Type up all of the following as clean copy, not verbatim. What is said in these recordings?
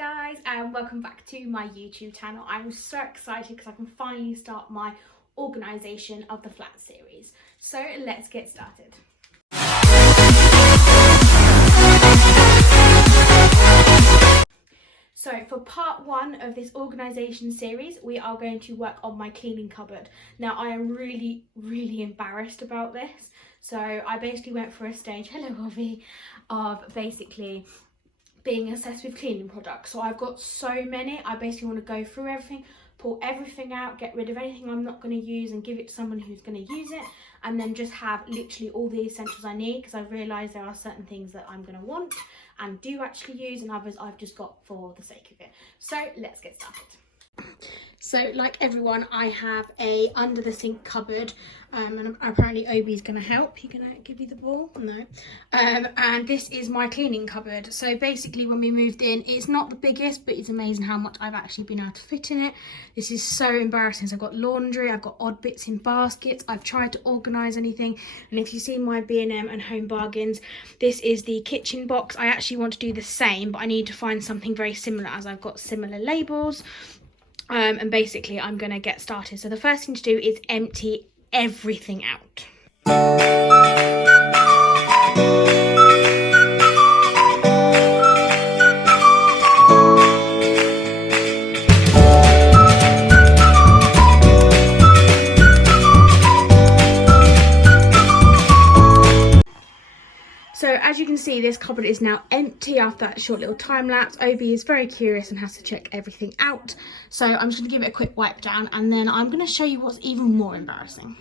guys, and welcome back to my YouTube channel. I'm so excited because I can finally start my organisation of the flat series. So let's get started. So for part one of this organisation series, we are going to work on my cleaning cupboard. Now I am really embarrassed about this. So I basically went for a stage, hello Ollie, of basically being obsessed with cleaning products. So I've got so many. I basically want to go through everything, pull everything out, get rid of anything I'm not going to use and give it to someone who's going to use it, and then just have literally all the essentials I need, because I've realised there are certain things that I'm going to want and do actually use, and others I've just got for the sake of it. So let's get started. So like everyone, I have a under the sink cupboard, and apparently Obi's going to help. You going to give you the ball? No. And this is my cleaning cupboard. So basically when we moved in, it's not the biggest, but it's amazing how much I've actually been able to fit in it. This is so embarrassing. So I've got laundry, I've got odd bits in baskets, I've tried to organise anything. And if you see my B&M and Home Bargains, this is the kitchen box. I actually want to do the same, but I need to find something very similar as I've got similar labels. And basically I'm going to get started. So the first thing to do is empty everything out. So as you can see, this cupboard is now empty after that short little time lapse. Obi is very curious and has to check everything out. So I'm just going to give it a quick wipe down, and then I'm going to show you what's even more embarrassing.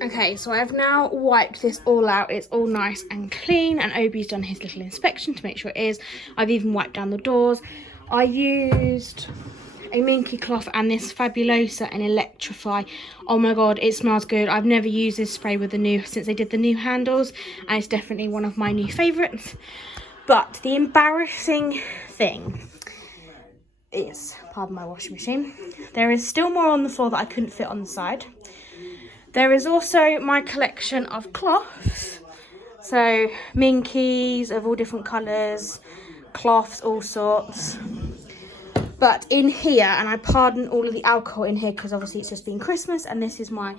Okay, so I've now wiped this all out. It's all nice and clean, and Obi's done his little inspection to make sure it is. I've even wiped down the doors. I used a Minky cloth and this Fabulosa and Electrify. Oh my god, it smells good. I've never used this spray with the new, since they did the new handles, and it's definitely one of my new favourites. But the embarrassing thing is, pardon my washing machine, there is still more on the floor that I couldn't fit on the side. There is also my collection of cloths, so Minkies of all different colours, cloths, all sorts. But in here, and I pardon all of the alcohol in here because obviously it's just been Christmas, and this is my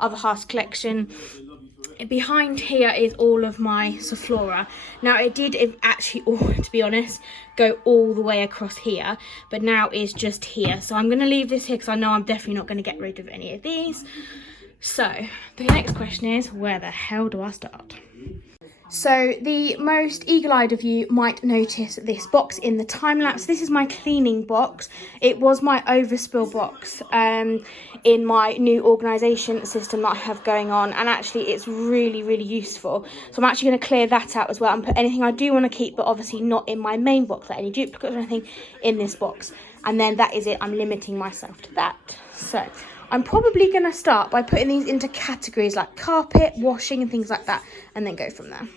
other half's collection. Behind here is all of my Sephora. Now it did actually, to be honest, go all the way across here, but now it's just here. So I'm going to leave this here because I know I'm definitely not going to get rid of any of these. So the next question is, where the hell do I start? So the most eagle-eyed of you might notice this box in the time-lapse. This is my cleaning box. It was my overspill box in my new organisation system that I have going on, and actually it's really useful. So I'm actually going to clear that out as well and put anything I do want to keep, but obviously not in my main box, like any duplicates or anything, in this box. And then that is it. I'm limiting myself to that. So I'm probably going to start by putting these into categories like carpet, washing and things like that, and then go from there.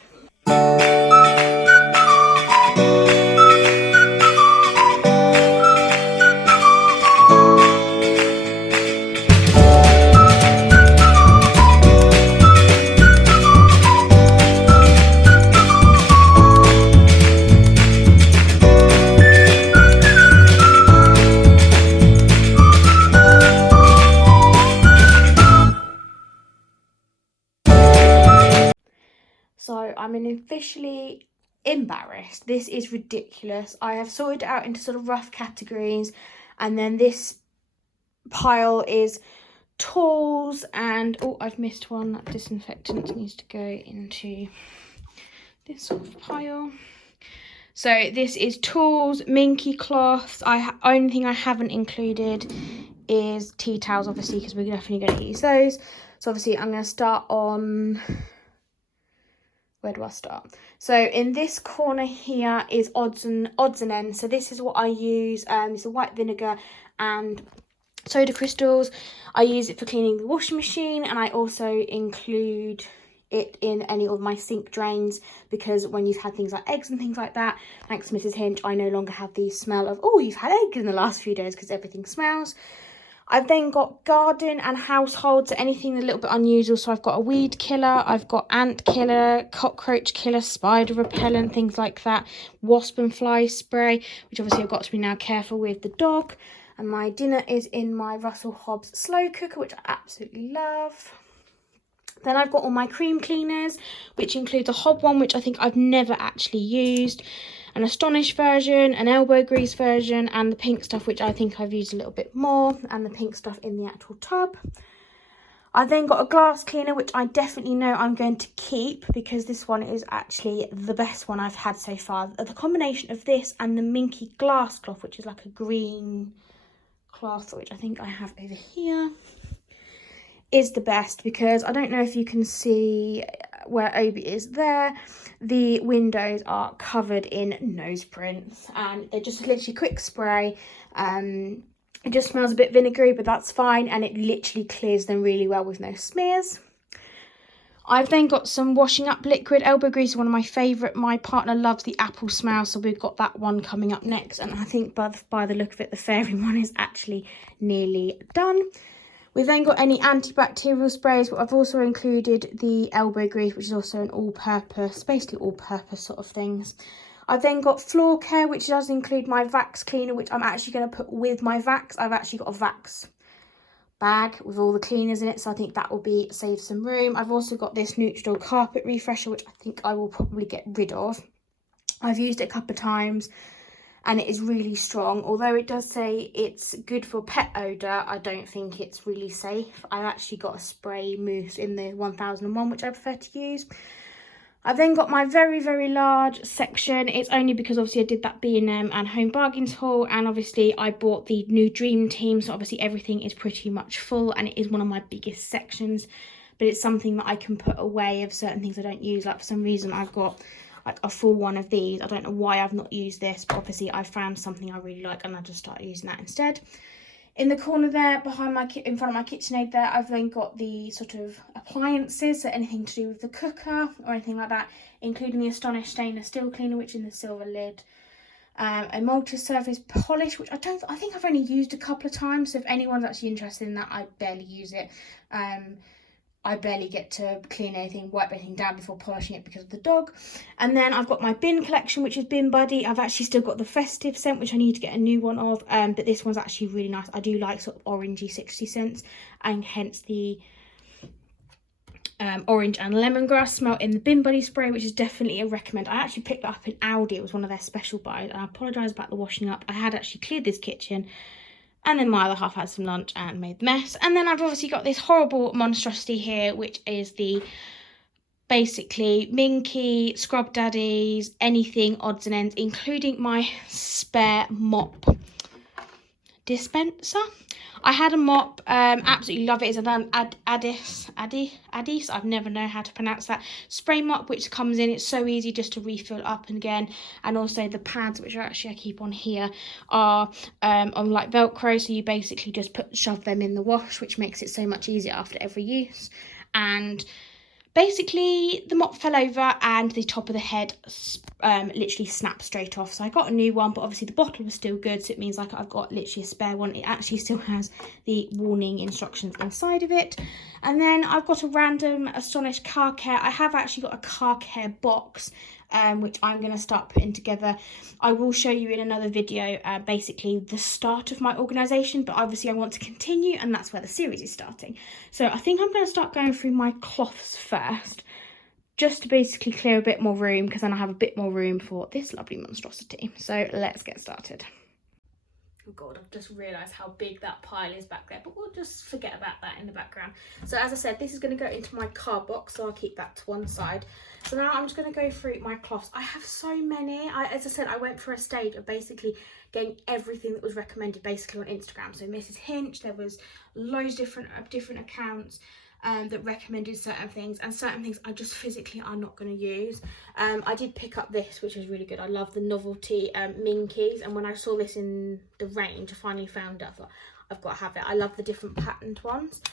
So I'm officially embarrassed. This is ridiculous. I have sorted it out into sort of rough categories, and then this pile is tools and, oh, I've missed one. That disinfectant needs to go into this sort of pile. So this is tools, Minky cloths. Only thing I haven't included is tea towels, obviously, because we're definitely going to use those. So obviously I'm going to start on, where do I start? So in this corner here is odds and ends. So this is what I use. It's a white vinegar and soda crystals. I use it for cleaning the washing machine, and I also include it in any of my sink drains, because when you've had things like eggs and things like that, thanks to Mrs. Hinch, I no longer have the smell of, oh, you've had eggs in the last few days, because everything smells. I've then got garden and household, so anything a little bit unusual. So I've got a weed killer, I've got ant killer, cockroach killer, spider repellent, things like that. Wasp and fly spray, which obviously I've got to be now careful with the dog. And my dinner is in my Russell Hobbs slow cooker, which I absolutely love. Then I've got all my cream cleaners, which includes a Hob one, which I think I've never actually used, an Astonish version, an elbow grease version, and the pink stuff, which I think I've used a little bit more, and the pink stuff in the actual tub. I then got a glass cleaner, which I definitely know I'm going to keep because this one is actually the best one I've had so far. The combination of this and the Minky glass cloth, which is like a green cloth, which I think I have over here, is the best, because I don't know if you can see where Obi is there. The windows are covered in nose prints, and they're just literally quick spray. It just smells a bit vinegary, but that's fine, and it literally clears them really well with no smears. I've then got some washing up liquid. Elbow grease, one of my favourite. My partner loves the apple smell, so we've got that one coming up next, and I think by the look of it, the fairy one is actually nearly done. We've then got any antibacterial sprays, but I've also included the elbow grease, which is also an all-purpose, basically all-purpose sort of things. I've then got floor care, which does include my Vax cleaner, which I'm actually going to put with my Vax. I've actually got a Vax bag with all the cleaners in it, so I think that will save some room. I've also got this Neutral carpet refresher, which I think I will probably get rid of. I've used it a couple of times, and it is really strong. Although it does say it's good for pet odour, I don't think it's really safe. I've actually got a spray mousse in the 1001, which I prefer to use. I've then got my very, very large section. It's only because obviously I did that B&M and Home Bargains haul, and obviously I bought the new Dream Team, so obviously everything is pretty much full, and it is one of my biggest sections. But it's something that I can put away of certain things I don't use. Like for some reason I've got like a full one of these. I don't know why I've not used this, but obviously I found something I really like and I just started using that instead. In the corner there, in front of my KitchenAid there, I've then got the sort of appliances, so anything to do with the cooker or anything like that, including the Astonish stainless steel cleaner, which is in the silver lid. A multi-surface polish, which I think I've only used a couple of times, so if anyone's actually interested in that, I barely use it. I barely get to clean anything, wipe anything down before polishing it because of the dog. And then I've got my bin collection, which is Bin Buddy. I've actually still got the festive scent, which I need to get a new one of. But this one's actually really nice. I do like sort of orangey, citrusy scents, and hence the orange and lemongrass smell in the Bin Buddy spray, which is definitely a recommend. I actually picked that up in Aldi. It was one of their special buys. And I apologise about the washing up. I had actually cleared this kitchen, and then my other half had some lunch and made the mess. And then I've obviously got this horrible monstrosity here, which is the basically Minky, Scrub Daddies, anything odds and ends, including my spare mop dispenser. I had a mop, absolutely love it. It's an Addis, I've never known how to pronounce that, spray mop, which comes in. It's so easy just to refill up and again. And also the pads, which are actually I keep on here, are on like Velcro, so you basically just shove them in the wash, which makes it so much easier after every use. And basically the mop fell over and the top of the head literally snapped straight off, so I got a new one, but obviously the bottle was still good, so it means like I've got literally a spare one. It actually still has the warning instructions inside of it. And then I've got a random Astonish car care. I have actually got a car care box, which I'm going to start putting together. I will show you in another video basically the start of my organisation, but obviously I want to continue, and that's where the series is starting. So I think I'm going to start going through my cloths first, just to basically clear a bit more room, because then I have a bit more room for this lovely monstrosity. So let's get started. Oh god, I've just realised how big that pile is back there, but we'll just forget about that in the background. So as I said, this is going to go into my card box, so I'll keep that to one side. So now I'm just going to go through my cloths. I have so many. As I said, I went for a stage of basically getting everything that was recommended basically on Instagram. So Mrs. Hinch, there was loads of different accounts that recommended certain things, and certain things I just physically are not going to use. I did pick up this, which is really good. I love the novelty Minkies, and when I saw this in the range, I finally found it. I thought I've got to have it. I love the different patterned ones.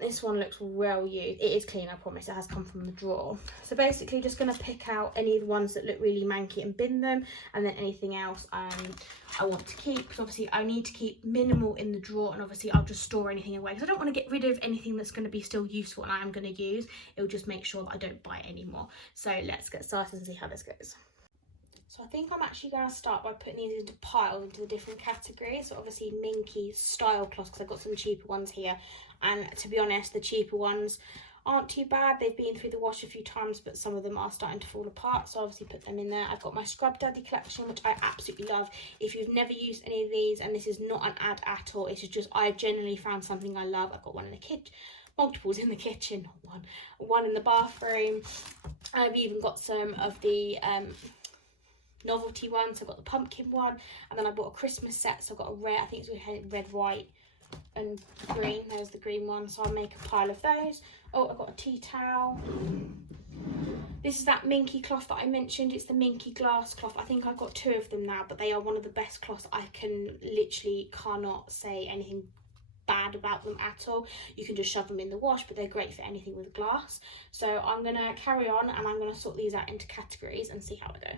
this one looks well used. It is clean, I promise. It has come from the drawer. So basically just going to pick out any of the ones that look really manky and bin them, and then anything else I want to keep, because obviously I need to keep minimal in the drawer, and obviously I'll just store anything away because I don't want to get rid of anything that's going to be still useful and I am going to use. It will just make sure that I don't buy any more. So let's get started and see how this goes. So I think I'm actually going to start by putting these into piles, into the different categories. So obviously Minky style cloths, because I've got some cheaper ones here. And to be honest, the cheaper ones aren't too bad. They've been through the wash a few times, but some of them are starting to fall apart. So obviously put them in there. I've got my Scrub Daddy collection, which I absolutely love. If you've never used any of these, and this is not an ad at all, it's just I genuinely found something I love. I've got one in the kitchen. Multiples in the kitchen, not one in the bathroom. I've even got some of the novelty ones. So I've got the pumpkin one, and then I bought a Christmas set. So I've got a red, I think it's red, white and green. There's the green one, so I'll make a pile of those. Oh, I've got a tea towel. This is that Minky cloth that I mentioned. It's the Minky glass cloth. I think I've got 2 of them now, but they are one of the best cloths. I cannot say anything bad about them at all. You can just shove them in the wash, but they're great for anything with glass. So I'm gonna carry on, and I'm gonna sort these out into categories and see how I go.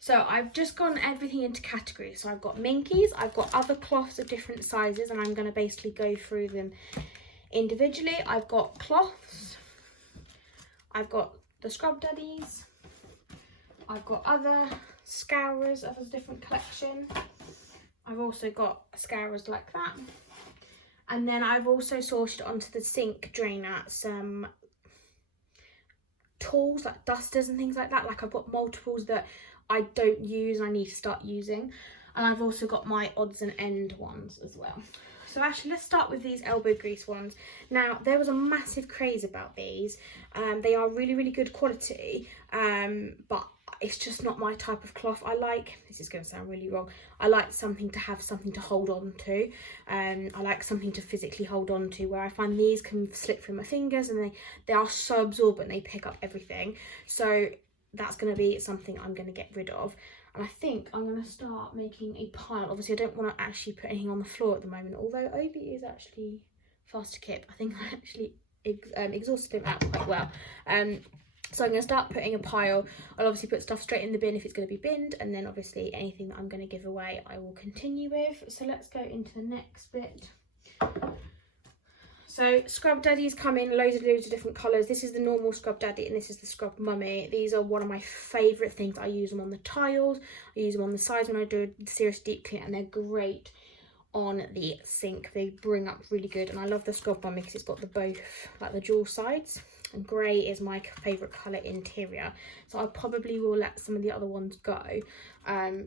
So I've just gotten everything into categories. So I've got Minkies, I've got other cloths of different sizes, and I'm going to basically go through them individually. I've got cloths, I've got the Scrub Daddies, I've got other scourers of a different collection. I've also got scourers like that. And then I've also sorted onto the sink drainer some tools like dusters and things like that. Like I've got multiples that I don't use and I need to start using. And I've also got my odds and end ones as well. So actually let's start with these elbow grease ones. Now there was a massive craze about these. They are really, really good quality, but it's just not my type of cloth. I like, this is going to sound really wrong, I like something to have something to hold on to. I like something to physically hold on to, where I find these can slip through my fingers and they are so absorbent, they pick up everything. So that's going to be something I'm going to get rid of. And I think I'm going to start making a pile. Obviously I don't want to actually put anything on the floor at the moment, although Obi is actually fast to kip. I think I actually exhausted him out quite well. So I'm going to start putting a pile. I'll obviously put stuff straight in the bin if it's going to be binned, and then obviously anything that I'm going to give away I will continue with. So let's go into the next bit. So Scrub Daddies come in loads of different colours. This is the normal Scrub Daddy and this is the Scrub Mummy. These are one of my favourite things. I use them on the tiles, I use them on the sides when I do a serious deep clean, and they're great on the sink. They bring up really good, and I love the Scrub Mummy because it's got the both, like the dual sides. And grey is my favourite colour interior, so I probably will let some of the other ones go,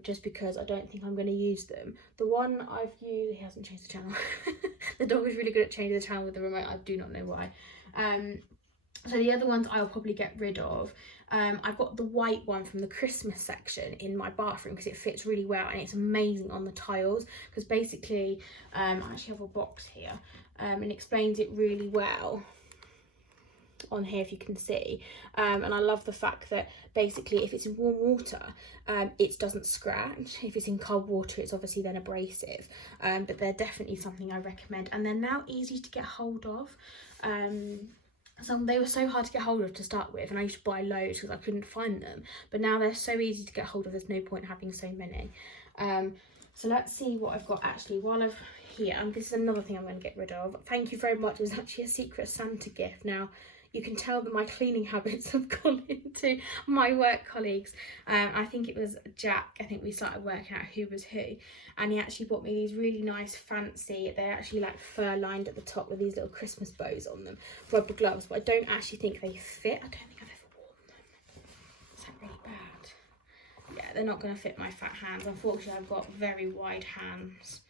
just because I don't think I'm going to use them. The one I've used, he hasn't changed the channel. The dog is really good at changing the channel with the remote. I do not know why. So the other ones I'll probably get rid of. I've got the white one from the Christmas section in my bathroom because it fits really well and it's amazing on the tiles, because basically I actually have a box here and it explains it really well on here if you can see, and I love the fact that basically if it's in warm water it doesn't scratch. If it's in cold water it's obviously then abrasive, but they're definitely something I recommend, and they're now easy to get hold of. So they were so hard to get hold of to start with, and I used to buy loads because I couldn't find them, but now they're so easy to get hold of, there's no point having so many. So let's see what I've got actually while I've here, and this is another thing I'm going to get rid of. Thank you very much. It was actually a Secret Santa gift. Now you can tell that my cleaning habits have gone into my work colleagues. I think it was Jack, I think we started working out who was who, and he actually bought me these really nice fancy, they're actually like fur lined at the top with these little Christmas bows on them, rubber gloves, but I don't actually think they fit. I don't think I've ever worn them. Is that really bad? Yeah, they're not going to fit my fat hands. Unfortunately I've got very wide hands.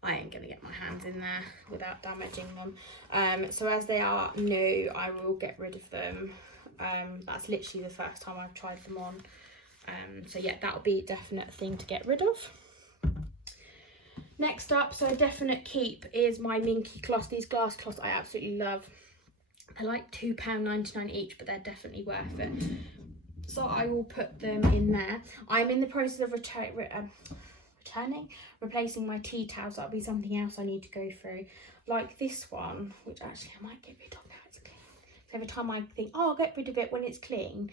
I ain't gonna get my hands in there without damaging them. So as they are new, I will get rid of them. That's literally the first time I've tried them on. So yeah, that'll be a definite thing to get rid of. Next up, so a definite keep, is my Minky cloths. These glass cloths I absolutely love. They're like £2.99 each, but they're definitely worth it. so I will put them in there. I'm in the process of replacing my tea towels. That'll be something else I need to go through, like this one, which actually I might get rid of now it's clean. So every time I think, oh, I'll get rid of it when it's clean,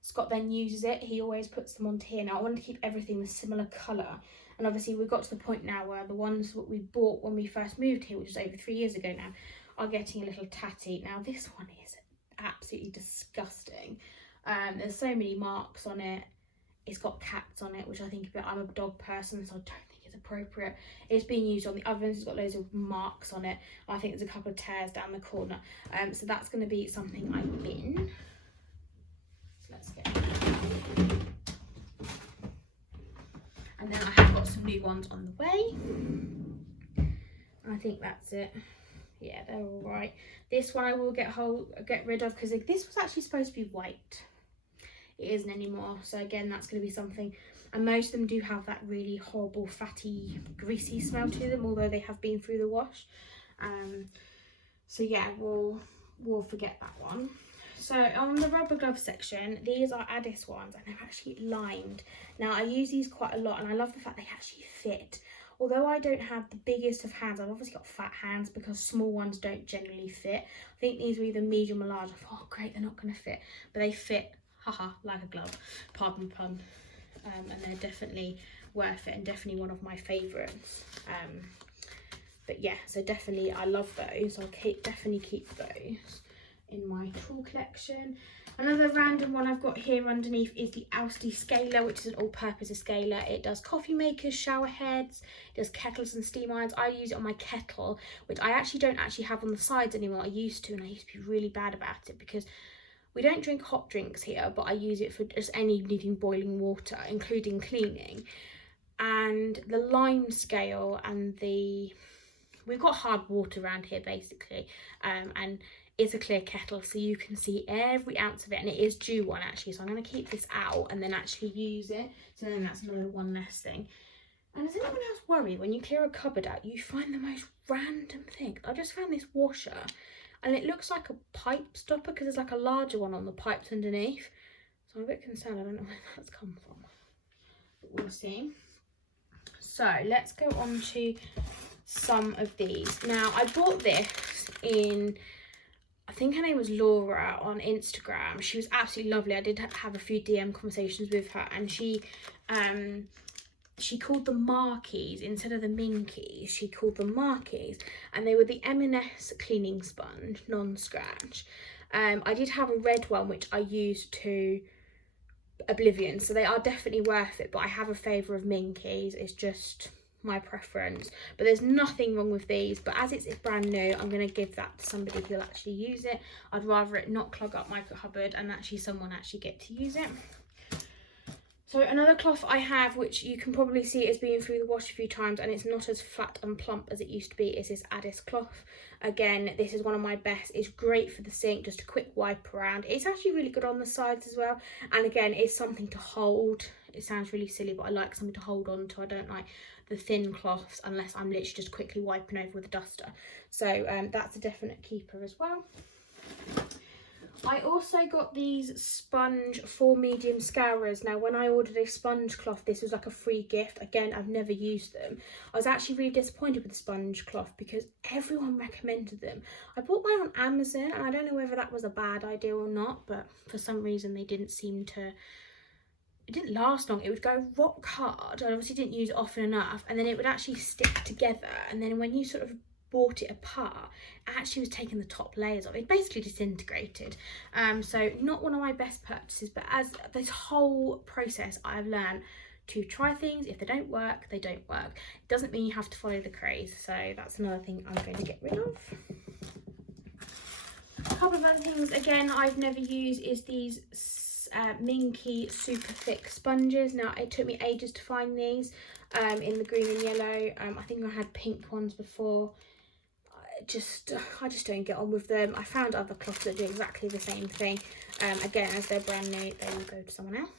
Scott then uses it. He always puts them onto here. Now I want to keep everything the similar colour, and obviously we've got to the point now where the ones that we bought when we first moved here, which is over 3 years ago now, are getting a little tatty. Now this one is absolutely disgusting. There's so many marks on it. It's got cats on it, which I think I'm a dog person, so I don't think it's appropriate. It's being used on the ovens. It's got loads of marks on it. I think there's a couple of tears down the corner. So that's going to be something I bin. So let's get it. And then I have got some new ones on the way. I think that's it. Yeah, they're all right. This one I will get rid of, because this was actually supposed to be white. It isn't anymore. So again, that's going to be something. And most of them do have that really horrible, fatty, greasy smell to them, although they have been through the wash. So yeah, we'll forget that one. So on the rubber glove section, these are Addis ones, and they're actually lined. Now I use these quite a lot, and I love the fact they actually fit. Although I don't have the biggest of hands, I've obviously got fat hands because small ones don't generally fit. I think these were either medium or large. I thought, oh great, they're not going to fit, but they fit, haha, like a glove, pardon the pun. And they're definitely worth it, and definitely one of my favourites. But yeah, so definitely I love those. I'll definitely keep those in my tool collection. Another random one I've got here underneath is the Ousty scaler, which is an all-purpose scaler. It does coffee makers, shower heads, it does kettles and steam irons. I use it on my kettle, which I actually don't have on the sides anymore. I used to, and I used to be really bad about it because we don't drink hot drinks here, but I use it for just any needing boiling water, including cleaning. And the lime scale and we've got hard water around here basically, and it's a clear kettle, so you can see every ounce of it, and it is due one actually, so I'm going to keep this out and then actually use it. So then that's another one less thing. And does anyone else worry when you clear a cupboard out, you find the most random thing? I just found this washer, and it looks like a pipe stopper because there's like a larger one on the pipes underneath. So I'm a bit concerned, I don't know where that's come from, but we'll see. So let's go on to some of these. Now I bought this in, I think her name was Laura on Instagram. She was absolutely lovely. I did have a few DM conversations with her, and she called them Markies instead of the Minkies. She called them Markies, and they were the M&S cleaning sponge, non-scratch. I did have a red one which I used to oblivion, so they are definitely worth it, but I have a favour of Minkies. It's just my preference, but there's nothing wrong with these. But as it's brand new, I'm going to give that to somebody who'll actually use it. I'd rather it not clog up my cupboard and actually someone actually get to use it. So another cloth I have, which you can probably see has been through the wash a few times and it's not as flat and plump as it used to be, is this Addis cloth. Again, this is one of my best. It's great for the sink, just a quick wipe around. It's actually really good on the sides as well, and again, it's something to hold. It sounds really silly, but I like something to hold on to. I don't like the thin cloths unless I'm literally just quickly wiping over with a duster. So that's a definite keeper as well. I also got these sponge 4 medium scourers. Now when I ordered a sponge cloth, this was like a free gift. Again, I've never used them. I was actually really disappointed with the sponge cloth because everyone recommended them. I bought mine on Amazon, and I don't know whether that was a bad idea or not, but for some reason they didn't seem to, it didn't last long. It would go rock hard. I obviously didn't use it often enough, and then it would actually stick together, and then when you sort of bought it apart, it actually was taking the top layers off. It basically disintegrated. So not one of my best purchases, but as this whole process I've learned to try things. If they don't work, they don't work. It doesn't mean you have to follow the craze. So that's another thing I'm going to get rid of. A couple of other things again I've never used is these Minky super thick sponges. Now it took me ages to find these in the green and yellow. I think I had pink ones before. I just don't get on with them. I found other cloths that do exactly the same thing. Again, as they're brand new, they will go to someone else.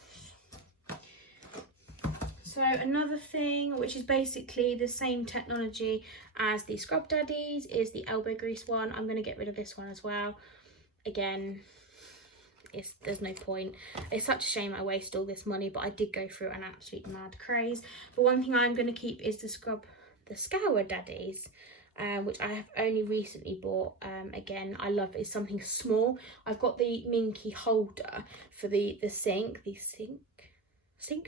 So another thing, which is basically the same technology as the Scrub Daddies, is the elbow grease one. I'm going to get rid of this one as well. Again, there's no point. It's such a shame I waste all this money, but I did go through an absolute mad craze. But one thing I'm going to keep is the Scour Daddies, which I have only recently bought. Again, I love it. It's something small. I've got the Minky holder for the sink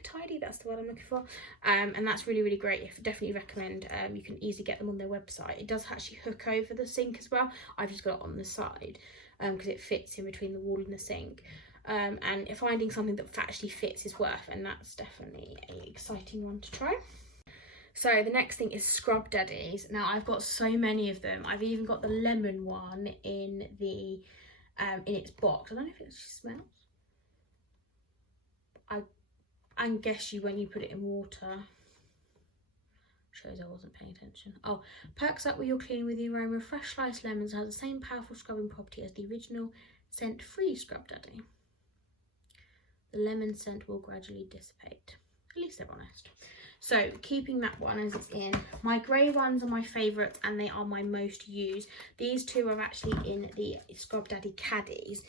tidy, that's the word I'm looking for, and that's really, really great. I definitely recommend. You can easily get them on their website. It does actually hook over the sink as well. I've just got it on the side because it fits in between the wall and the sink, and finding something that actually fits is worth, and that's definitely an exciting one to try. So the next thing is Scrub Daddies. Now I've got so many of them. I've even got the lemon one in the in its box. I don't know if it actually smells. I guess you when you put it in water. Shows I wasn't paying attention. Oh, perks up with your cleaning with the aroma of fresh sliced lemons. Has the same powerful scrubbing property as the original scent-free Scrub Daddy. The lemon scent will gradually dissipate. At least they're honest. So keeping that one as it's in. My grey ones are my favourites and they are my most used. These two are actually in the Scrub Daddy caddies,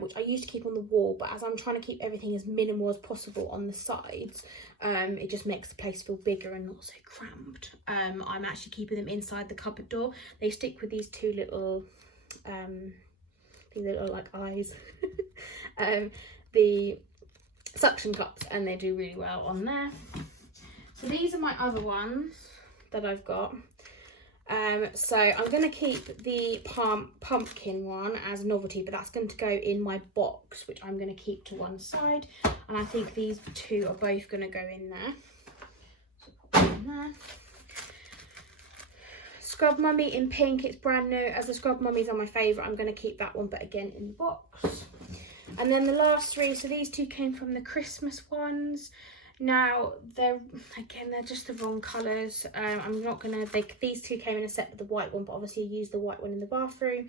which I used to keep on the wall, but as I'm trying to keep everything as minimal as possible on the sides, it just makes the place feel bigger and not so cramped. I'm actually keeping them inside the cupboard door. They stick with these two little like eyes, the suction cups, and they do really well on there. So these are my other ones that I've got. So I'm going to keep the pumpkin one as a novelty, but that's going to go in my box, which I'm going to keep to one side. And I think these two are both going to go in there. So pop them in there. Scrub Mummy in pink, it's brand new. As the Scrub Mummies are my favourite, I'm going to keep that one, but again in the box. And then the last three, so these two came from the Christmas ones. Now they're just the wrong colours. I'm not gonna these two came in a set with the white one, but obviously I use the white one in the bathroom,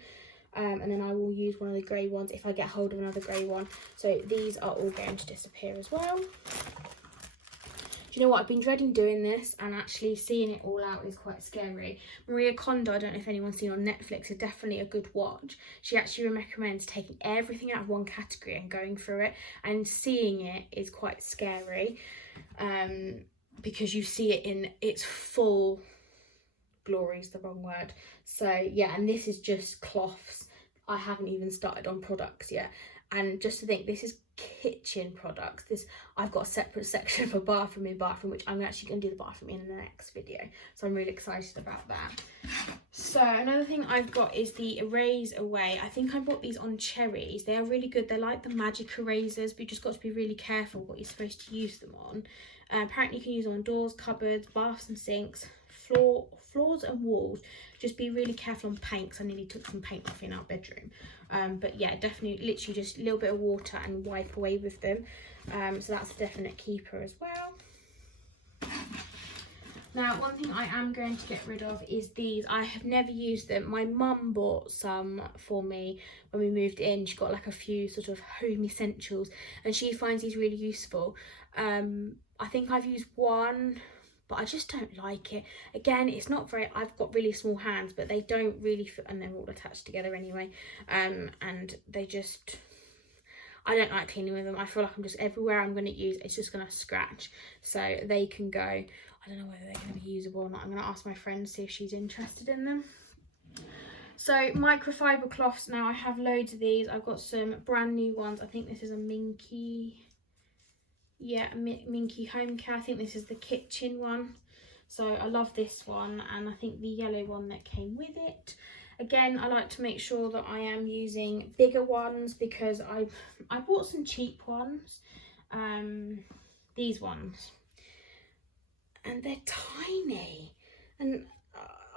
and then I will use one of the grey ones if I get hold of another grey one. So these are all going to disappear as well. Do you know what, I've been dreading doing this, and actually seeing it all out is quite scary. Maria Kondo, I don't know if anyone's seen on Netflix, is definitely a good watch. She actually recommends taking everything out of one category and going through it, and seeing it is quite scary, because you see it in its full glory is the wrong word. So yeah, and this is just cloths. I haven't even started on products yet. And just to think, this is kitchen products. I've got a separate section for bathroom, which I'm actually going to do the bathroom in the next video. So I'm really excited about that. So another thing I've got is the Erase Away. I think I bought these on Cherries. They are really good. They're like the magic erasers, but you just got to be really careful what you're supposed to use them on. Apparently you can use them on doors, cupboards, baths and sinks, floors and walls. Just be really careful on paint, because I nearly took some paint off in our bedroom. But yeah, definitely literally just a little bit of water and wipe away with them. So that's a definite keeper as well. Now, one thing I am going to get rid of is these. I have never used them. My mum bought some for me when we moved in. She got like a few sort of home essentials, and she finds these really useful. I think I've used one, but I just don't like it. Again, it's not very, I've got really small hands, but they don't really fit, and they're all attached together anyway. And they just, I don't like cleaning with them. I feel like I'm just, everywhere I'm going to use, it's just going to scratch. So they can go. I don't know whether they're going to be usable or not. I'm going to ask my friend, see if she's interested in them. So Microfiber Cloths. Now I have loads of these. I've got some brand new ones. I think this is a Minky. Yeah, Minky Home Care. I think this is the kitchen one. So I love this one, and I think the yellow one that came with it. Again, I like to make sure that I am using bigger ones, because I bought some cheap ones, these ones, and they're tiny, and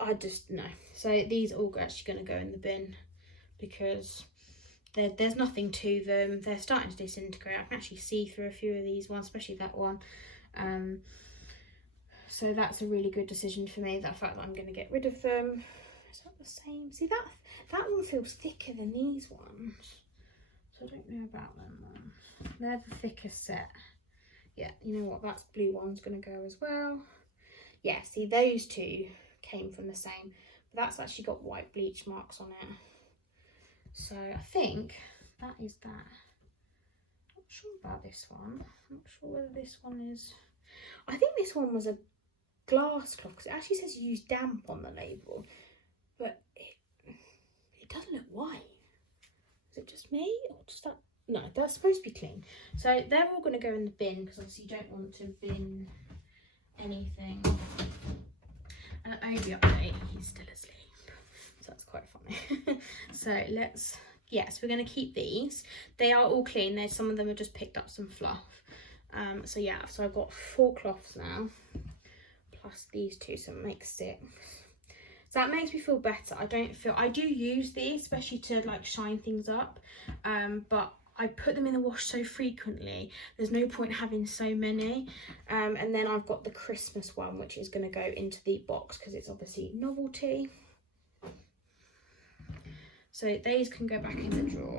I just no. So these are all actually going to go in the bin, because there's nothing to them. They're starting to disintegrate. I can actually see through a few of these ones, especially that one. So that's a really good decision for me, that fact that I'm going to get rid of them. Is that the same? See, that one feels thicker than these ones. So I don't know about them then. They're the thickest set. Yeah, you know what? That blue one's going to go as well. Yeah, see, those two came from the same. But that's actually got white bleach marks on it. So I think that is that. sure about this one. I'm not sure whether this one is... I think this one was a glass cloth because it actually says use damp on the label, but it doesn't look white. Is it just me or does that? No, that's supposed to be clean. So they're all going to go in the bin because obviously you don't want to bin anything. And Obi update, he's still asleep, so that's quite funny. So let's, yes, we're going to keep these. They are all clean. There's some of them have just picked up some fluff. So yeah, so I've got 4 cloths now, plus these 2, so it makes 6. So that makes me feel better. I do use these, especially to like shine things up, but I put them in the wash so frequently, there's no point having so many. And then I've got the Christmas one, which is going to go into the box because it's obviously novelty. So these can go back in the drawer.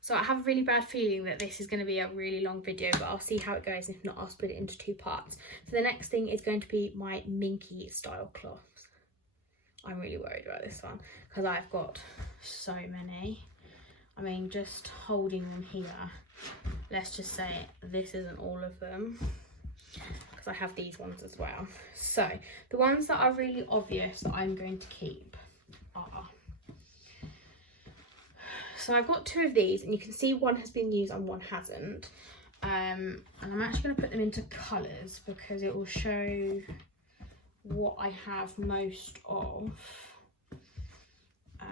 So I have a really bad feeling that this is going to be a really long video, but I'll see how it goes. If not, I'll split it into 2 parts. So the next thing is going to be my Minky style cloths. I'm really worried about this one because I've got so many. I mean, just holding them here, let's just say this isn't all of them because I have these ones as well. So the ones that are really obvious that I'm going to keep are... So I've got 2 of these, and you can see one has been used and one hasn't. And I'm actually going to put them into colours because it will show what I have most of. I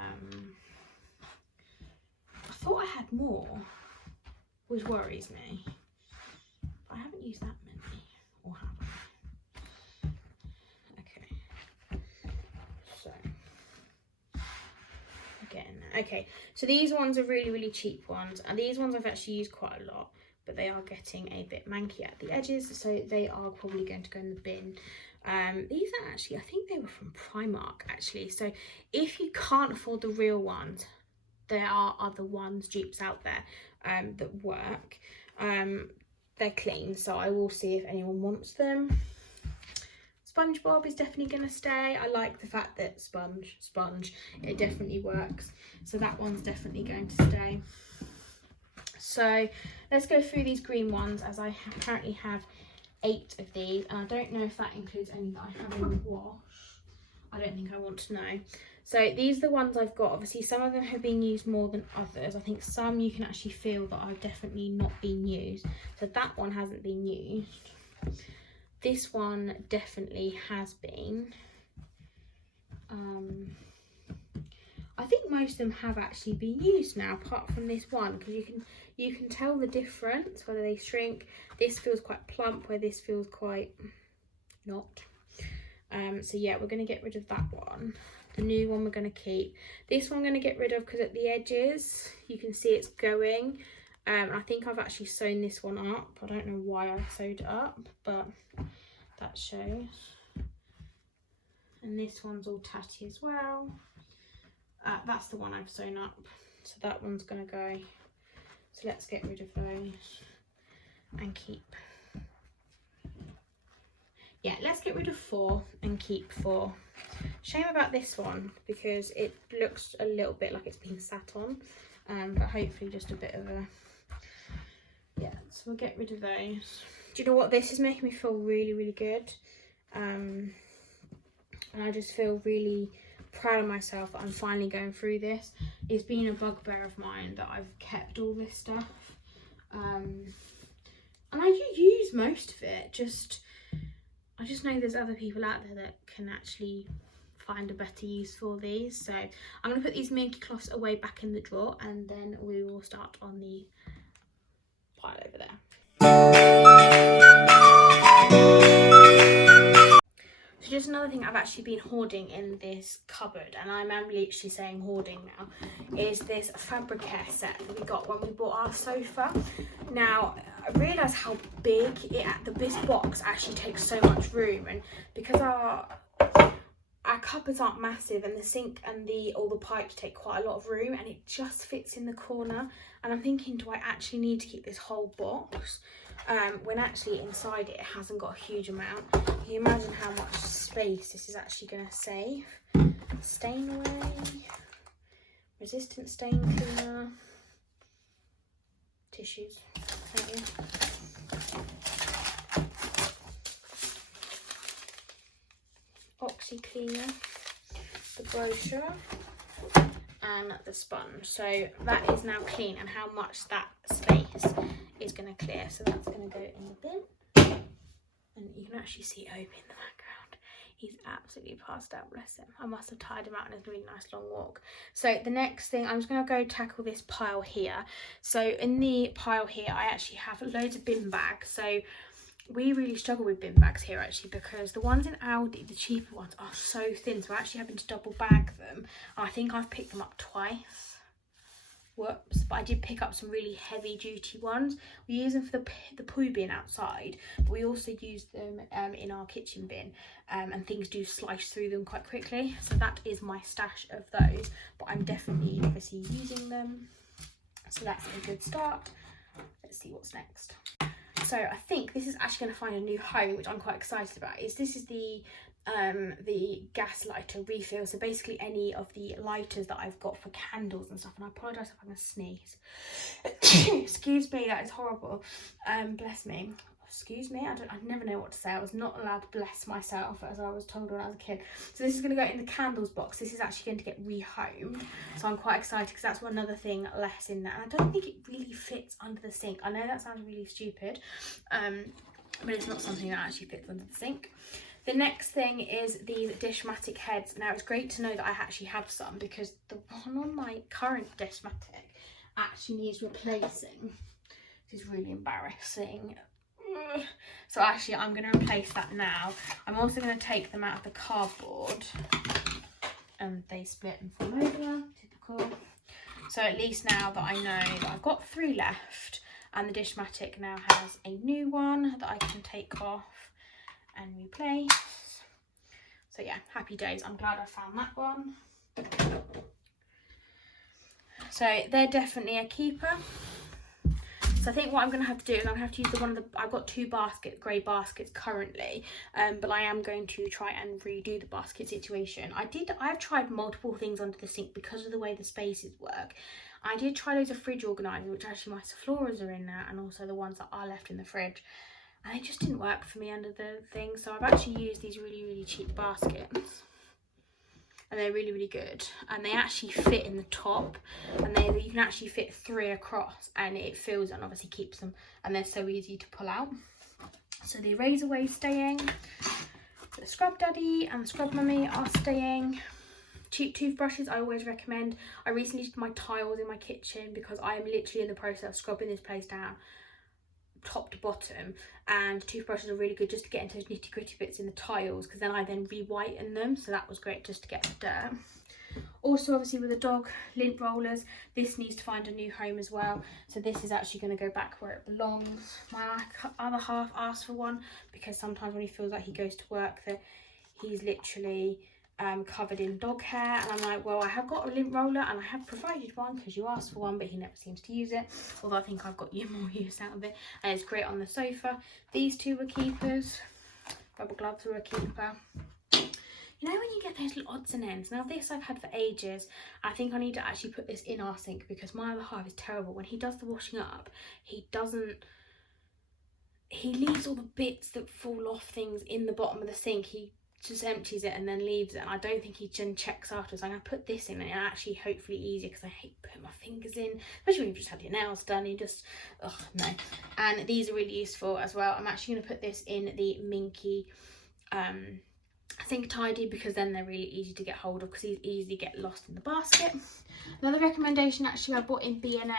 thought I had more, which worries me. I haven't used that many, or have I? Okay. So... Okay, so these ones are really, really cheap ones, and these ones I've actually used quite a lot, but they are getting a bit manky at the edges, so they are probably going to go in the bin. These are actually, I think they were from Primark actually, so if you can't afford the real ones, there are other ones, dupes out there that work. They're clean, so I will see if anyone wants them. SpongeBob is definitely going to stay. I like the fact that sponge, it definitely works. So that one's definitely going to stay. So let's go through these green ones, as I currently have 8 of these. And I don't know if that includes any that I have in the wash. I don't think I want to know. So these are the ones I've got. Obviously, some of them have been used more than others. I think some you can actually feel that are definitely not being used. So that one hasn't been used. This one definitely has been. I think most of them have actually been used now, apart from this one, because you can tell the difference whether they shrink. This feels quite plump, where this feels quite not. So yeah, we're going to get rid of that one. The new one we're going to keep. This one I'm going to get rid of because at the edges you can see it's going. I think I've actually sewn this one up. I don't know why I sewed it up, but that shows. And this one's all tatty as well. That's the one I've sewn up, so that one's going to go. So let's get rid of those and keep. Yeah, let's get rid of 4 and keep 4. Shame about this one because it looks a little bit like it's been sat on, but hopefully just a bit of a... Yeah, so we'll get rid of those. Do you know what? This is making me feel really, really good. And I just feel really proud of myself that I'm finally going through this. It's been a bugbear of mine that I've kept all this stuff. And I do use most of it. I just know there's other people out there that can actually find a better use for these. So I'm going to put these Minky cloths away back in the drawer, and then we will start on the pile over there. So just another thing I've actually been hoarding in this cupboard, and I'm literally saying hoarding now, is this fabric care set that we got when we bought our sofa. Now I realised how big this box actually takes so much room, and because our cupboards aren't massive, and the sink and all the pipes take quite a lot of room, and it just fits in the corner. And I'm thinking, do I actually need to keep this whole box when actually inside it hasn't got a huge amount? Can you imagine how much space this is actually going to save? Stain away, resistant stain cleaner, tissues. Thank you. Oxy cleaner, the brochure, and the sponge. So that is now clean, and how much that space is going to clear. So that's going to go in the bin, and you can actually see Obi in the background. He's absolutely passed out, bless him. I must have tired him out, and it's a really nice long walk. So the next thing, I'm just going to go tackle this pile here. So in the pile here, I actually have loads of bin bags. So we really struggle with bin bags here actually, because the ones in Aldi, the cheaper ones, are so thin, so we're actually having to double bag them. I think I've picked them up twice. Whoops, but I did pick up some really heavy duty ones. We use them for the poo bin outside, but we also use them in our kitchen bin, and things do slice through them quite quickly. So that is my stash of those, but I'm definitely obviously using them, so that's a good start. Let's see what's next. So I think this is actually going to find a new home, which I'm quite excited about. This is the gas lighter refill. So basically any of the lighters that I've got for candles and stuff. And I apologise if I'm going to sneeze. Excuse me, that is horrible. Bless me. Excuse me, I never know what to say. I was not allowed to bless myself, as I was told when I was a kid. So this is going to go in the candles box. This is actually going to get rehomed. So I'm quite excited because that's another thing less in there. And I don't think it really fits under the sink. I know that sounds really stupid, but it's not something that actually fits under the sink. The next thing is these Dishmatic heads. Now it's great to know that I actually have some, because the one on my current Dishmatic actually needs replacing. This is really embarrassing. So actually I'm going to replace that now. I'm also going to take them out of the cardboard, and they split and fall over, typical. So at least now that I know that I've got 3 left, and the Dishmatic now has a new one that I can take off and replace. So yeah, happy days. I'm glad I found that one. So they're definitely a keeper. So I think what I'm going to have to do is I'm going to have to use I've got 2 grey baskets currently, but I am going to try and redo the basket situation. I've tried multiple things under the sink because of the way the spaces work. I did try loads of fridge organisers, which actually my Sephora's are in there, and also the ones that are left in the fridge. And it just didn't work for me under the thing. So I've actually used these really, really cheap baskets. And they're really, really good. And they actually fit in the top. And you can actually fit 3 across. And it fills and obviously keeps them. And they're so easy to pull out. So the Razor Wave's staying. The Scrub Daddy and the Scrub Mummy are staying. Cheap toothbrushes I always recommend. I recently did my tiles in my kitchen because I am literally in the process of scrubbing this place down top to bottom, and toothbrushes are really good just to get into those nitty gritty bits in the tiles, because then I re-whiten them, so that was great just to get the dirt. Also obviously with the dog lint rollers, this needs to find a new home as well, so this is actually going to go back where it belongs. My other half asked for one because sometimes when he feels like he goes to work that he's literally covered in dog hair, and I'm like, well, I have got a lint roller and I have provided one because you asked for one, but he never seems to use it, although I think I've got you more use out of it. And it's great on the sofa. These 2 were keepers. Rubber gloves were a keeper. You know when you get those little odds and ends? Now this I've had for ages. I think I need to actually put this in our sink, because my other half is terrible. When he does the washing up, he leaves all the bits that fall off things in the bottom of the sink. He just empties it and then leaves it, and I don't think he checks afterwards. I'm going to put this in, and it's actually hopefully easier, because I hate putting my fingers in, especially when you've just had your nails done. You just, oh no. And these are really useful as well. I'm actually going to put this in the Minky sink tidy, because then they're really easy to get hold of, because these easily get lost in the basket. Another recommendation actually I bought in B&M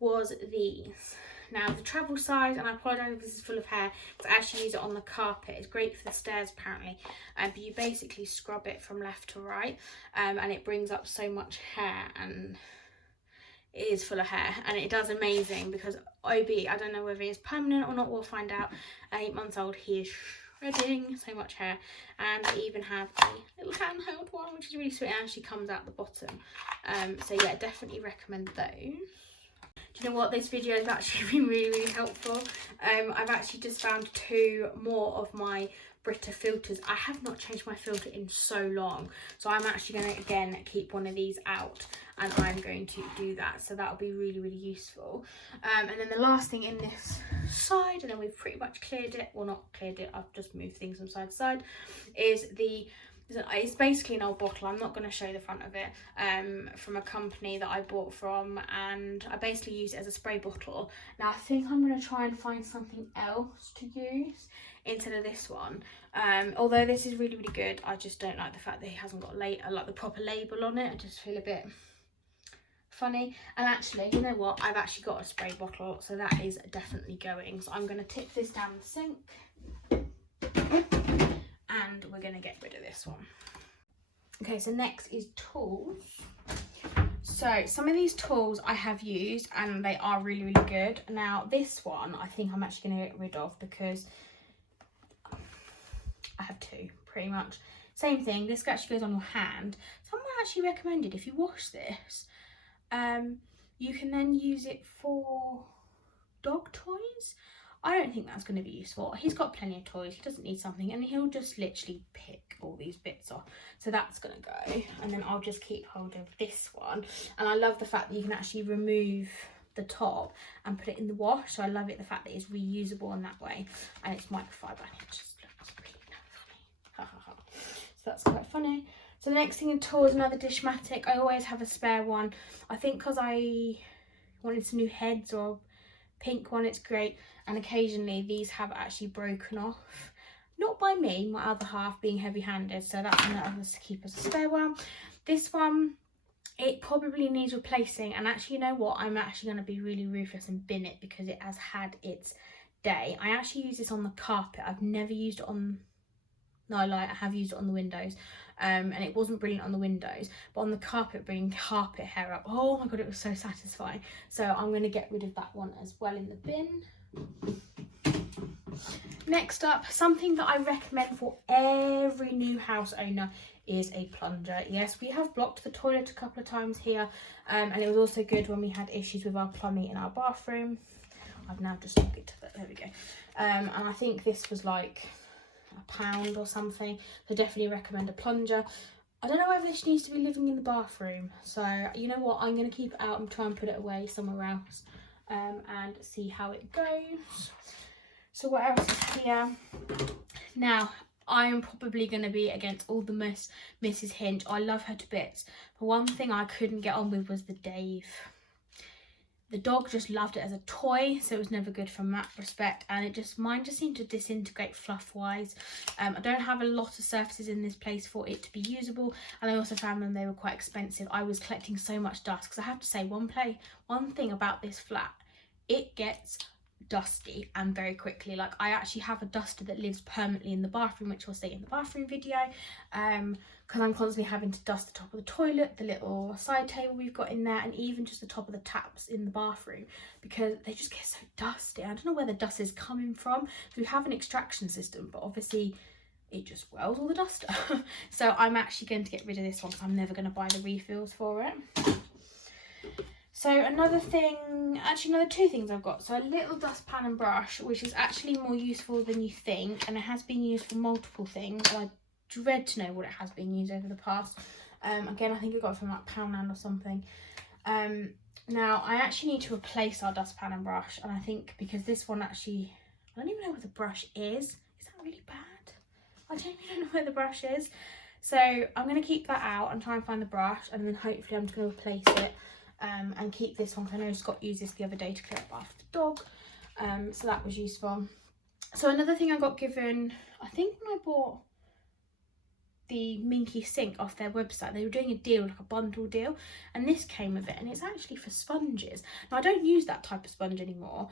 was these. Now the travel size, and I apologise if this is full of hair, because I actually use it on the carpet. It's great for the stairs apparently, but you basically scrub it from left to right, and it brings up so much hair, and it is full of hair, and it does amazing, because Obi, I don't know whether it's permanent or not, we'll find out. 8 months old, he is shredding so much hair. And I even have a little handheld one, which is really sweet, and actually comes out the bottom. So yeah, definitely recommend those. Do you know what, this video has actually been really, really helpful. I've actually just found 2 more of my Brita filters. I have not changed my filter in so long, so I'm actually going to again keep one of these out. and I'm going to do that, so that'll be really, really useful. And then the last thing in this side, and then we've pretty much cleared it, well, not cleared it, I've just moved things from side to side, is it's basically an old bottle. I'm not going to show the front of it, from a company that I bought from, and I basically use it as a spray bottle. Now I think I'm going to try and find something else to use instead of this one, although this is really, really good. I just don't like the fact that it hasn't got like the proper label on it. I just feel a bit funny. And actually, you know what, I've actually got a spray bottle, so that is definitely going. So I'm going to tip this down the sink, and we're going to get rid of this one. Okay, so next is tools. So some of these tools I have used and they are really, really good. Now this one I think I'm actually going to get rid of because I have two, pretty much. Same thing, this actually goes on your hand. Someone actually recommended if you wash this, you can then use it for dog toys. I don't think that's going to be useful. He's got plenty of toys, he doesn't need something, and he'll just literally pick all these bits off. So that's going to go, and then I'll just keep hold of this one. And I love the fact that you can actually remove the top and put it in the wash. So I love it, the fact that it's reusable in that way, and it's microfiber, and it just looks really funny. So that's quite funny. So the next thing in tool is another Dishmatic. I always have a spare one. I think because I wanted some new heads or pink one, it's great. And occasionally these have actually broken off, not by me, my other half being heavy-handed, so that's another to keep as a spare one. This one, it probably needs replacing, and actually, you know what, I'm actually going to be really ruthless and bin it because it has had its day. I actually use this on the carpet. I've never used it on, no, I lie, I have used it on the windows, and it wasn't brilliant on the windows, but on the carpet, bringing carpet hair up, oh my god, it was so satisfying. So I'm going to get rid of that one as well in the bin. Next up, something that I recommend for every new house owner is a plunger. Yes, we have blocked the toilet a couple of times here, and it was also good when we had issues with our plumbing in our bathroom. I've now just stuck it to that, there we go. And I think this was like £1 or something, so definitely recommend a plunger. I don't know whether this needs to be living in the bathroom, so you know what, I'm going to keep it out and try and put it away somewhere else, and see how it goes. So what else is here? Now, I am probably going to be against all the Mrs. Hinch. I love her to bits, but one thing I couldn't get on with was the Dave. The dog just loved it as a toy, so it was never good from that respect, and mine just seemed to disintegrate fluff wise. I don't have a lot of surfaces in this place for it to be usable, and I also found them they were quite expensive. I was collecting so much dust, because I have to say one thing about this flat, it gets dusty and very quickly. Like, I actually have a duster that lives permanently in the bathroom, which we'll see in the bathroom video, because I'm constantly having to dust the top of the toilet, the little side table we've got in there, and even just the top of the taps in the bathroom, because they just get so dusty. I don't know where the dust is coming from. We have an extraction system, but obviously it just wells all the dust up. So I'm actually going to get rid of this one because I'm never going to buy the refills for it. So another two things I've got. So a little dustpan and brush, which is actually more useful than you think, and it has been used for multiple things. I dread to know what it has been used over the past. Again, I think I got it from like Poundland or something. Now I actually need to replace our dustpan and brush, and I think because this one actually, I don't even know where the brush is. Is that really bad? I don't even know where the brush is. So I'm going to keep that out and try and find the brush, and then hopefully I'm just going to replace it. And keep this one, because I know Scott used this the other day to clear up after the dog, so that was useful. So another thing I got given, I think when I bought the Minky sink off their website, they were doing a deal, like a bundle deal, and this came with it, and it's actually for sponges. Now I don't use that type of sponge anymore,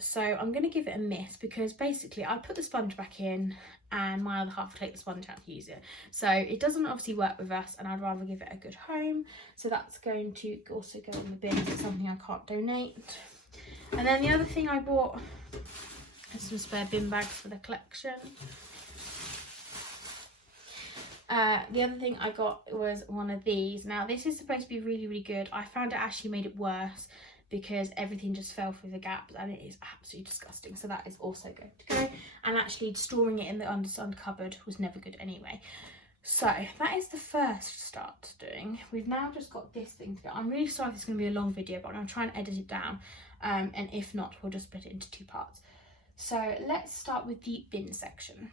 so I'm going to give it a miss, because basically I put the sponge back in and my other half will take the sponge out to use it. So it doesn't obviously work with us, and I'd rather give it a good home. So that's going to also go in the bin. It's something I can't donate. And then the other thing I bought is some spare bin bags for the collection. The other thing I got was one of these. Now this is supposed to be really, really good. I found it actually made it worse, because everything just fell through the gaps, and it is absolutely disgusting. So that is also going to go. And actually storing it in the understand cupboard was never good anyway. So that is the first start doing. We've now just got this thing to go. I'm really sorry if it's going to be a long video, but I'm going to try and edit it down. And if not, we'll just split it into 2 parts. So let's start with the bin section.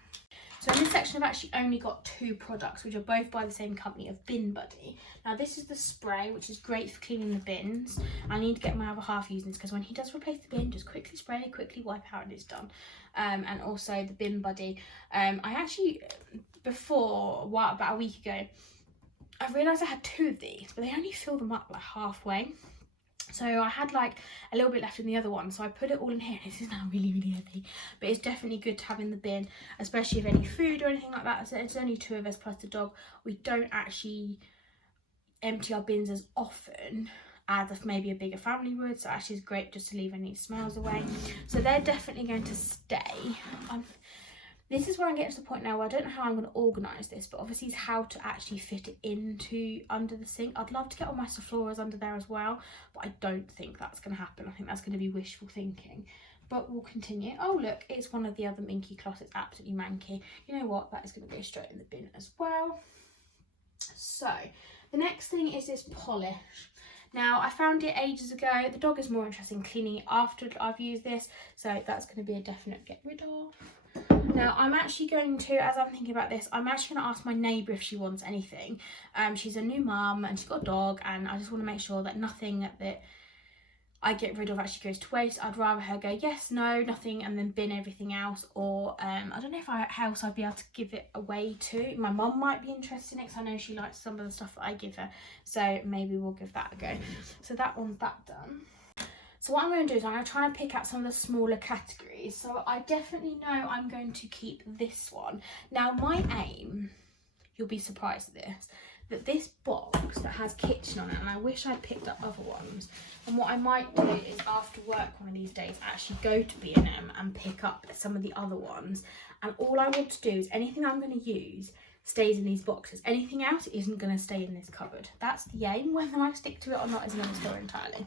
So in this section, I've actually only got 2 products, which are both by the same company of Bin Buddy. Now this is the spray, which is great for cleaning the bins. I need to get my other half using this because when he does replace the bin, just quickly spray, quickly wipe out, and it's done. And also the Bin Buddy. I actually, about a week ago, I realised I had 2 of these, but they only fill them up like halfway. So I had like a little bit left in the other one, so I put it all in here. This is now really, really heavy, but it's definitely good to have in the bin, especially if any food or anything like that. So it's only 2 of us plus the dog. We don't actually empty our bins as often as if maybe a bigger family would, so actually it's great just to leave any smells away. So they're definitely going to stay. This is where I'm getting to the point now where I don't know how I'm going to organise this, but obviously it's how to actually fit it into under the sink. I'd love to get all my Sephora's under there as well, but I don't think that's going to happen. I think that's going to be wishful thinking, but we'll continue. Oh look, it's one of the other Minky cloths. It's absolutely manky. You know what, that is going to go straight in the bin as well. So the next thing is this polish. Now I found it ages ago. The dog is more interested in cleaning it after I've used this, so that's going to be a definite get rid of. Now I'm actually going to, as I'm thinking about this, I'm actually going to ask my neighbour if she wants anything. She's a new mum and she's got a dog, and I just want to make sure that nothing that I get rid of actually goes to waste. I'd rather her go yes, no, nothing, and then bin everything else, or I don't know how else I'd be able to give it away to. My mum might be interested in it because I know she likes some of the stuff that I give her, so maybe we'll give that a go. So that one's that done. So what I'm going to do is I'm going to try and pick out some of the smaller categories. So I definitely know I'm going to keep this one. Now my aim, you'll be surprised at this, that this box that has kitchen on it, and I wish I'd picked up other ones, and what I might do is after work one of these days actually go to B&M and pick up some of the other ones, and all I want to do is anything I'm going to use stays in these boxes. Anything else isn't going to stay in this cupboard. That's the aim. Whether I stick to it or not is another story entirely.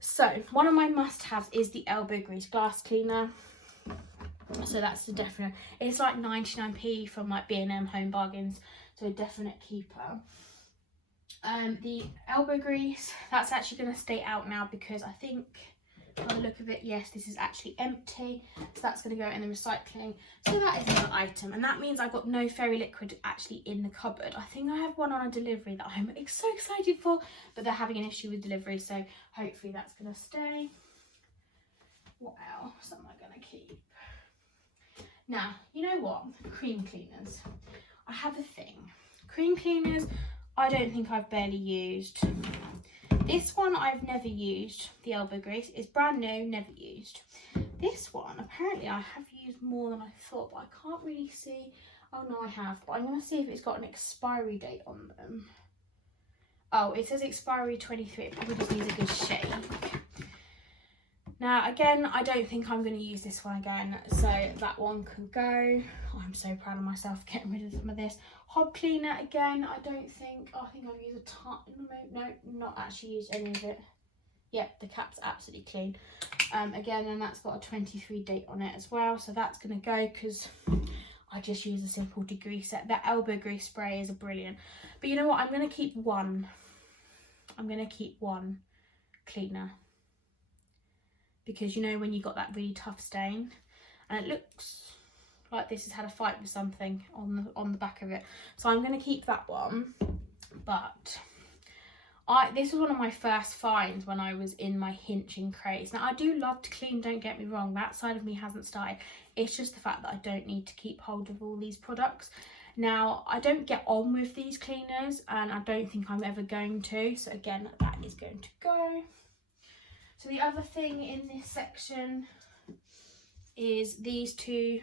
So one of my must-haves is the elbow grease glass cleaner. So that's the definite. It's like 99p from like B&M Home Bargains, so a definite keeper. The elbow grease, that's actually going to stay out now because I think by the look of it, yes, this is actually empty, so that's going to go in the recycling. So that is another item, and that means I've got no fairy liquid actually in the cupboard. I think I have one on a delivery that I'm so excited for, but they're having an issue with delivery, so hopefully that's going to stay. What else am I going to keep? Now, you know what? Cream cleaners. I have a thing. Cream cleaners, I don't think I've barely used. This one I've never used, the elbow grease, is brand new, never used. This one, apparently I have used more than I thought, but I can't really see. Oh no, I have, but I'm going to see if it's got an expiry date on them. Oh, it says expiry 23, it probably just needs a good shake. Now, again, I don't think I'm going to use this one again, so that one can go. Oh, I'm so proud of myself for getting rid of some of this. Hob cleaner, again, I think I've used a ton. No, not actually used any of it. Yep, the cap's absolutely clean. Again, and that's got a 23 date on it as well, so that's going to go because I just use a simple degreaser. That elbow grease spray is a brilliant. But you know what? I'm going to keep one. I'm going to keep one cleaner. Because you know when you got that really tough stain and it looks like this has had a fight with something on the back of it, so I'm going to keep that one. But this was one of my first finds when I was in my hinching craze. Now I do love to clean, don't get me wrong, that side of me hasn't started. It's just the fact that I don't need to keep hold of all these products. Now I don't get on with these cleaners and I don't think I'm ever going to, so again that is going to go. So the other thing in this section is these 2.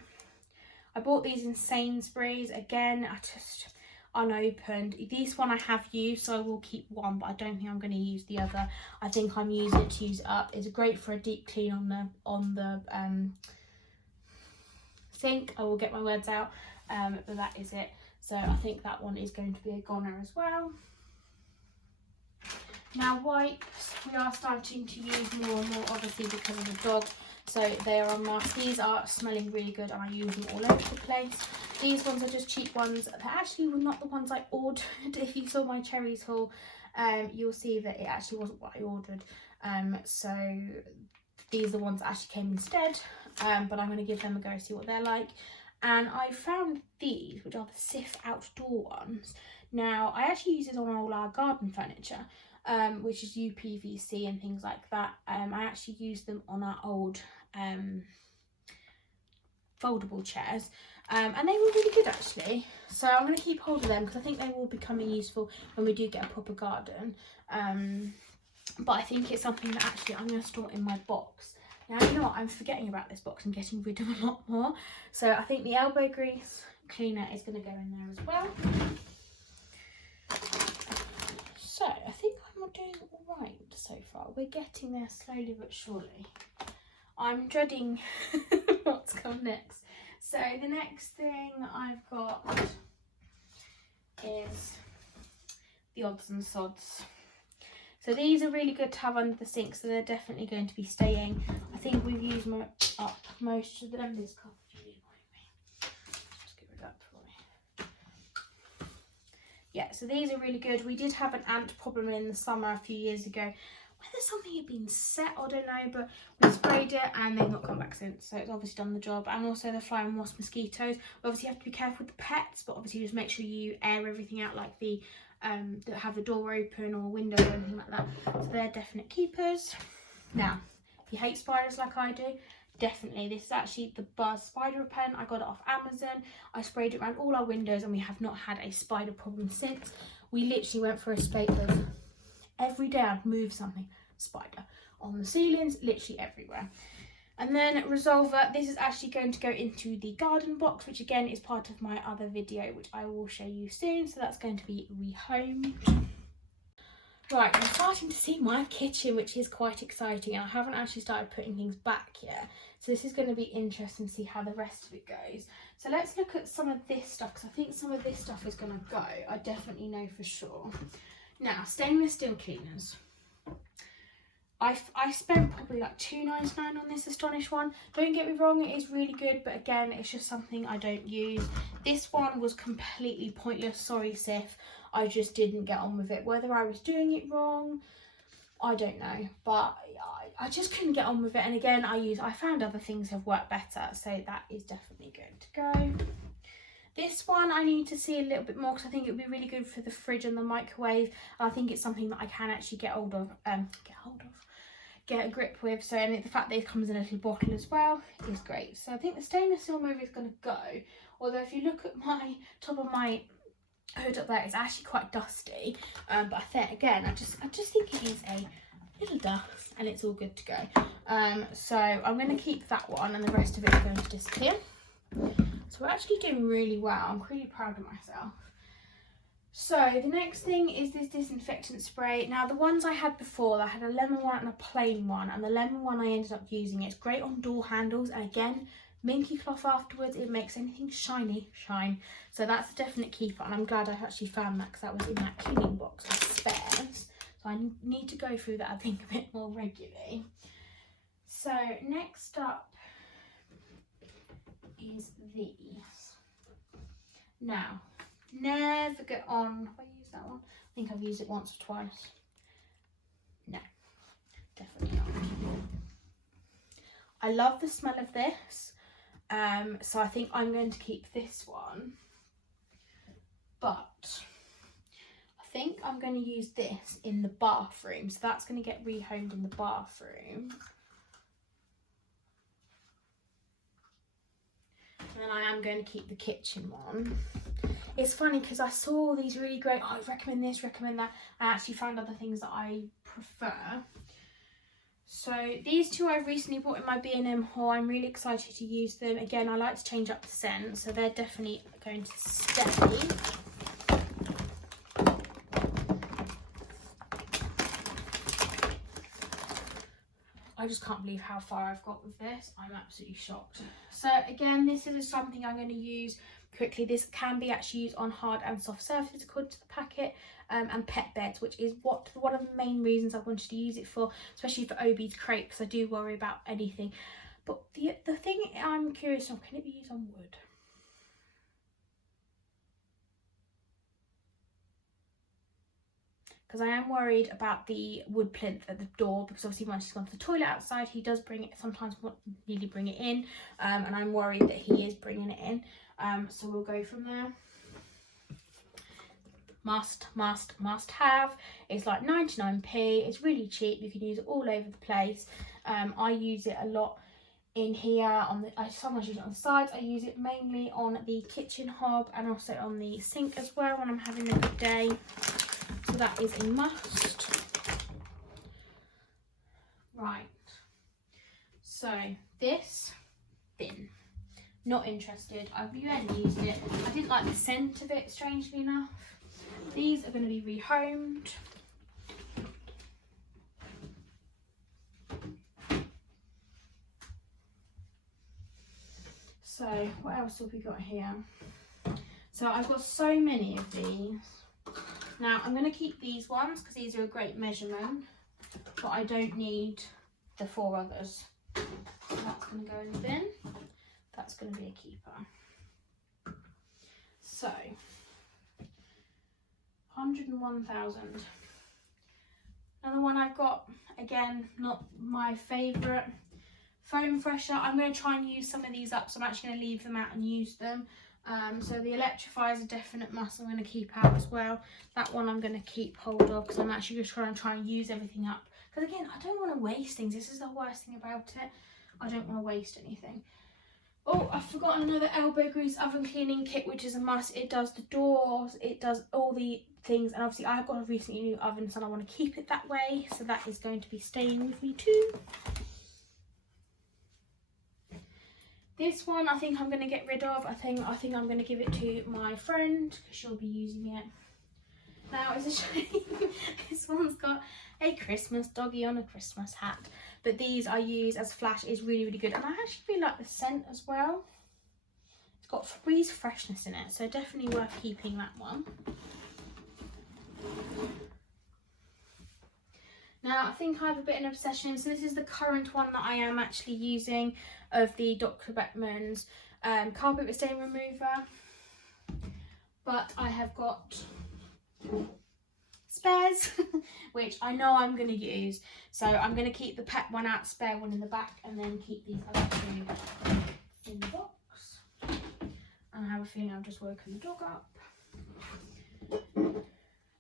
I bought these in Sainsbury's. Again, I just unopened. This one I have used, so I will keep one, but I don't think I'm going to use the other. I think I'm using it to use it up. It's great for a deep clean on the sink. I will get my words out, but that is it. So I think that one is going to be a goner as well. Now wipes, we are starting to use more and more, obviously because of the dog. So they are on mask. These are smelling really good and I use them all over the place. These ones are just cheap ones. They actually were not the ones I ordered. If you saw my cherries haul, you'll see that it actually wasn't what I ordered. So these are the ones that actually came instead. But I'm going to give them a go, see what they're like. And I found these, which are the Sif outdoor ones. Now, I actually use this on all our garden furniture, which is UPVC and things like that. I actually use them on our old foldable chairs, and they were really good actually. So I'm going to keep hold of them because I think they will be coming useful when we do get a proper garden. But I think it's something that actually I'm going to store in my box. Now, you know what, I'm forgetting about this box and getting rid of a lot more. So I think the elbow grease cleaner is going to go in there as well. So I think I'm doing all right so far. We're getting there slowly but surely. I'm dreading what's come next. So the next thing I've got is the odds and sods. So these are really good to have under the sink, so they're definitely going to be staying. I think we've used up most of them. This cup really annoying me. Just get rid of that for me. Yeah, so these are really good. We did have an ant problem in the summer a few years ago. Whether something had been set, I don't know, but we sprayed it and they've not come back since. So it's obviously done the job. And also the fly and wasp mosquitoes. We obviously have to be careful with the pets, but obviously just make sure you air everything out, like the that have the door open or window or anything like that. So they're definite keepers. Now, if you hate spiders like I do, definitely, this is actually the Buzz spider repellent. I got it off Amazon. I sprayed it around all our windows and we have not had a spider problem since. We literally went for a spate of every day I'd move something, spider on the ceilings, literally everywhere. And then Resolver, this is actually going to go into the garden box, which again is part of my other video, which I will show you soon. So that's going to be rehomed. Right, I'm starting to see my kitchen, which is quite exciting. And I haven't actually started putting things back yet. So this is going to be interesting to see how the rest of it goes. So let's look at some of this stuff, because I think some of this stuff is going to go. I definitely know for sure. Now, stainless steel cleaners. I spent probably like £2.99 on this Astonish one. Don't get me wrong, it is really good, but again, it's just something I don't use. This one was completely pointless. Sorry, Sif. I just didn't get on with it. Whether I was doing it wrong, I don't know, but I just couldn't get on with it. And again, I found other things have worked better, so that is definitely good to go. This one I need to see a little bit more because I think it would be really good for the fridge and the microwave. I think it's something that I can actually get a grip with. So, and the fact that it comes in a little bottle as well is great. So I think the stainless steel movie is going to go. Although if you look at my top of my hood up there, it's actually quite dusty. But again, I just think it is a little dust and it's all good to go. So I'm going to keep that one and the rest of it is going to disappear. So we're actually doing really well. I'm really proud of myself. So the next thing is this disinfectant spray. Now the ones I had before, I had a lemon one and a plain one, and the lemon one I ended up using. It's great on door handles, and again, Minky cloth afterwards, it makes anything shiny shine. So that's a definite keeper, and I'm glad I actually found that because that was in that cleaning box with spares. So I need to go through that, I think, a bit more regularly. So next up is these. Now, never get on. Have I used that one? I think I've used it once or twice. No, definitely not. I love the smell of this. So I think I'm going to keep this one. But I think I'm going to use this in the bathroom. So that's going to get rehomed in the bathroom. And then I am going to keep the kitchen one. It's funny because I saw all these really great, I recommend this, recommend that. I actually found other things that I prefer. So these two I've recently bought in my B&M haul. I'm really excited to use them. Again, I like to change up the scent, so they're definitely going to stay. I just can't believe how far I've got with this. I'm absolutely shocked. So again, this is something I'm going to use quickly. This can be actually used on hard and soft surfaces according to the packet, and pet beds, which is one of the main reasons I wanted to use it for, especially for Obi's crate, because I do worry about anything But the thing I'm curious of, can it be used on wood? Because I am worried about the wood plinth at the door, because obviously once he's gone to the toilet outside, he does bring it, sometimes nearly bring it in, and I'm worried that he is bringing it in. So we'll go from there. Must have. It's like 99p. It's really cheap. You can use it all over the place. I use it a lot in here on the, I sometimes use it on the sides. I use it mainly on the kitchen hob and also on the sink as well when I'm having a good day. So that is a must. Right. So this bin. Not interested. I've used it. I didn't like the scent of it, strangely enough. These are going to be rehomed. So what else have we got here? So I've got so many of these. Now I'm going to keep these ones because these are a great measurement, but I don't need the 4 others. So that's going to go in the bin. That's going to be a keeper. So 101,000. Another one I've got, again, not my favourite, foam fresher. I'm going to try and use some of these up, so I'm actually going to leave them out and use them. So the electrifier is a definite must. I'm going to keep out as well. That one I'm going to keep hold of because I'm actually going to try and use everything up. Because again, I don't want to waste things. This is the worst thing about it. I don't want to waste anything. Oh, I've forgotten another elbow grease oven cleaning kit, which is a must. It does the doors, it does all the things, and obviously I've got a recently new oven, so I want to keep it that way. So that is going to be staying with me too. This one I think I'm going to get rid of. I think I'm going to give it to my friend because she'll be using it. Now it's a shame this one's got a Christmas doggy on a Christmas hat, but these I use as flash. Is really, really good, and I actually really like the scent as well. It's got Febreze freshness in it, so definitely worth keeping that one. Now I think I have a bit of an obsession, so this is the current one that I am actually using of the Dr. Beckman's carpet stain remover, but I have got spares which I know I'm going to use, so I'm going to keep the pet one out, spare one in the back, and then keep these other 2 in the box. And I have a feeling I've just woken the dog up.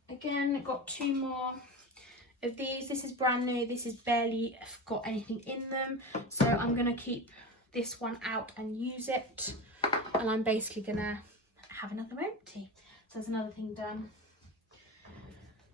Again, got 2 more of these. This is brand new. This is barely got anything in them, so I'm going to keep this one out and use it, and I'm basically going to have another empty. So that's another thing done.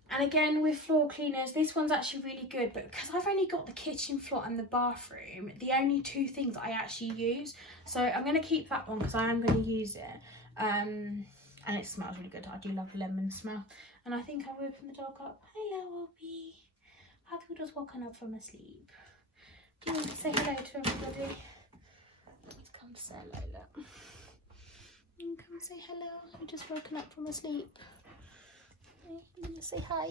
And again, with floor cleaners, this one's actually really good, but because I've only got the kitchen floor and the bathroom, the only 2 things I actually use, so I'm going to keep that one because I am going to use it. And it smells really good. I do love the lemon smell. And I think I've woken the dog up. Hello, Obi. Have you just woken up from a sleep? Do you want to say hello to everybody? Let's come say hello, look. Come say hello. I've just woken up from a sleep. I'm going to say hi.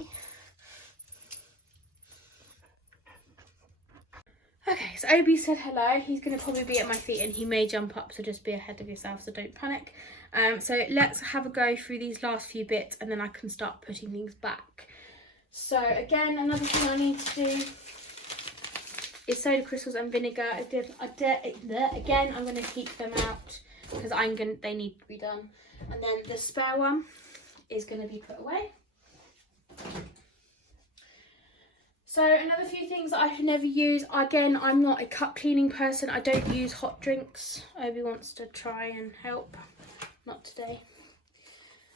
Okay, so Obi said hello. He's going to probably be at my feet and he may jump up, so just be ahead of yourself, so don't panic. So let's have a go through these last few bits and then I can start putting things back. So again, another thing I need to do is soda crystals and vinegar. Again, I'm going to keep them out because they need to be done. And then the spare one is going to be put away. So another few things that I should never use. Again, I'm not a cup cleaning person. I don't use hot drinks. Obi wants to try and help. Not today.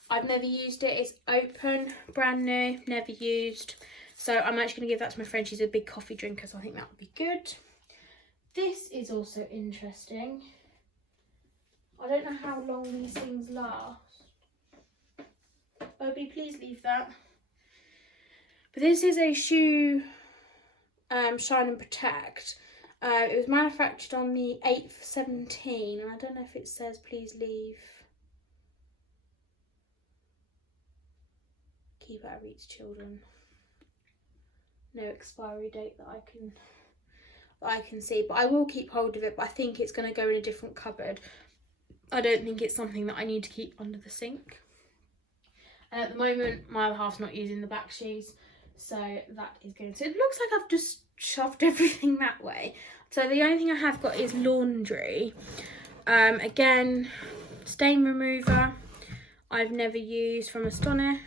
I've never used it. It's open, brand new, never used. So I'm actually going to give that to my friend. She's a big coffee drinker, so I think that would be good. This is also interesting. I don't know how long these things last. Obi, please leave that. But this is a shoe shine and protect. It was manufactured on the 8th of 17, and I don't know if it says please leave. Keep out of reach, children. No expiry date that I can. that I can see, but I will keep hold of it, but I think it's going to go in a different cupboard. I don't think it's something that I need to keep under the sink. And at the moment, my other half's not using the back shoes, so that is good. So it looks like I've just shoved everything that way. So the only thing I have got is laundry. Again, stain remover. I've never used from Astonish.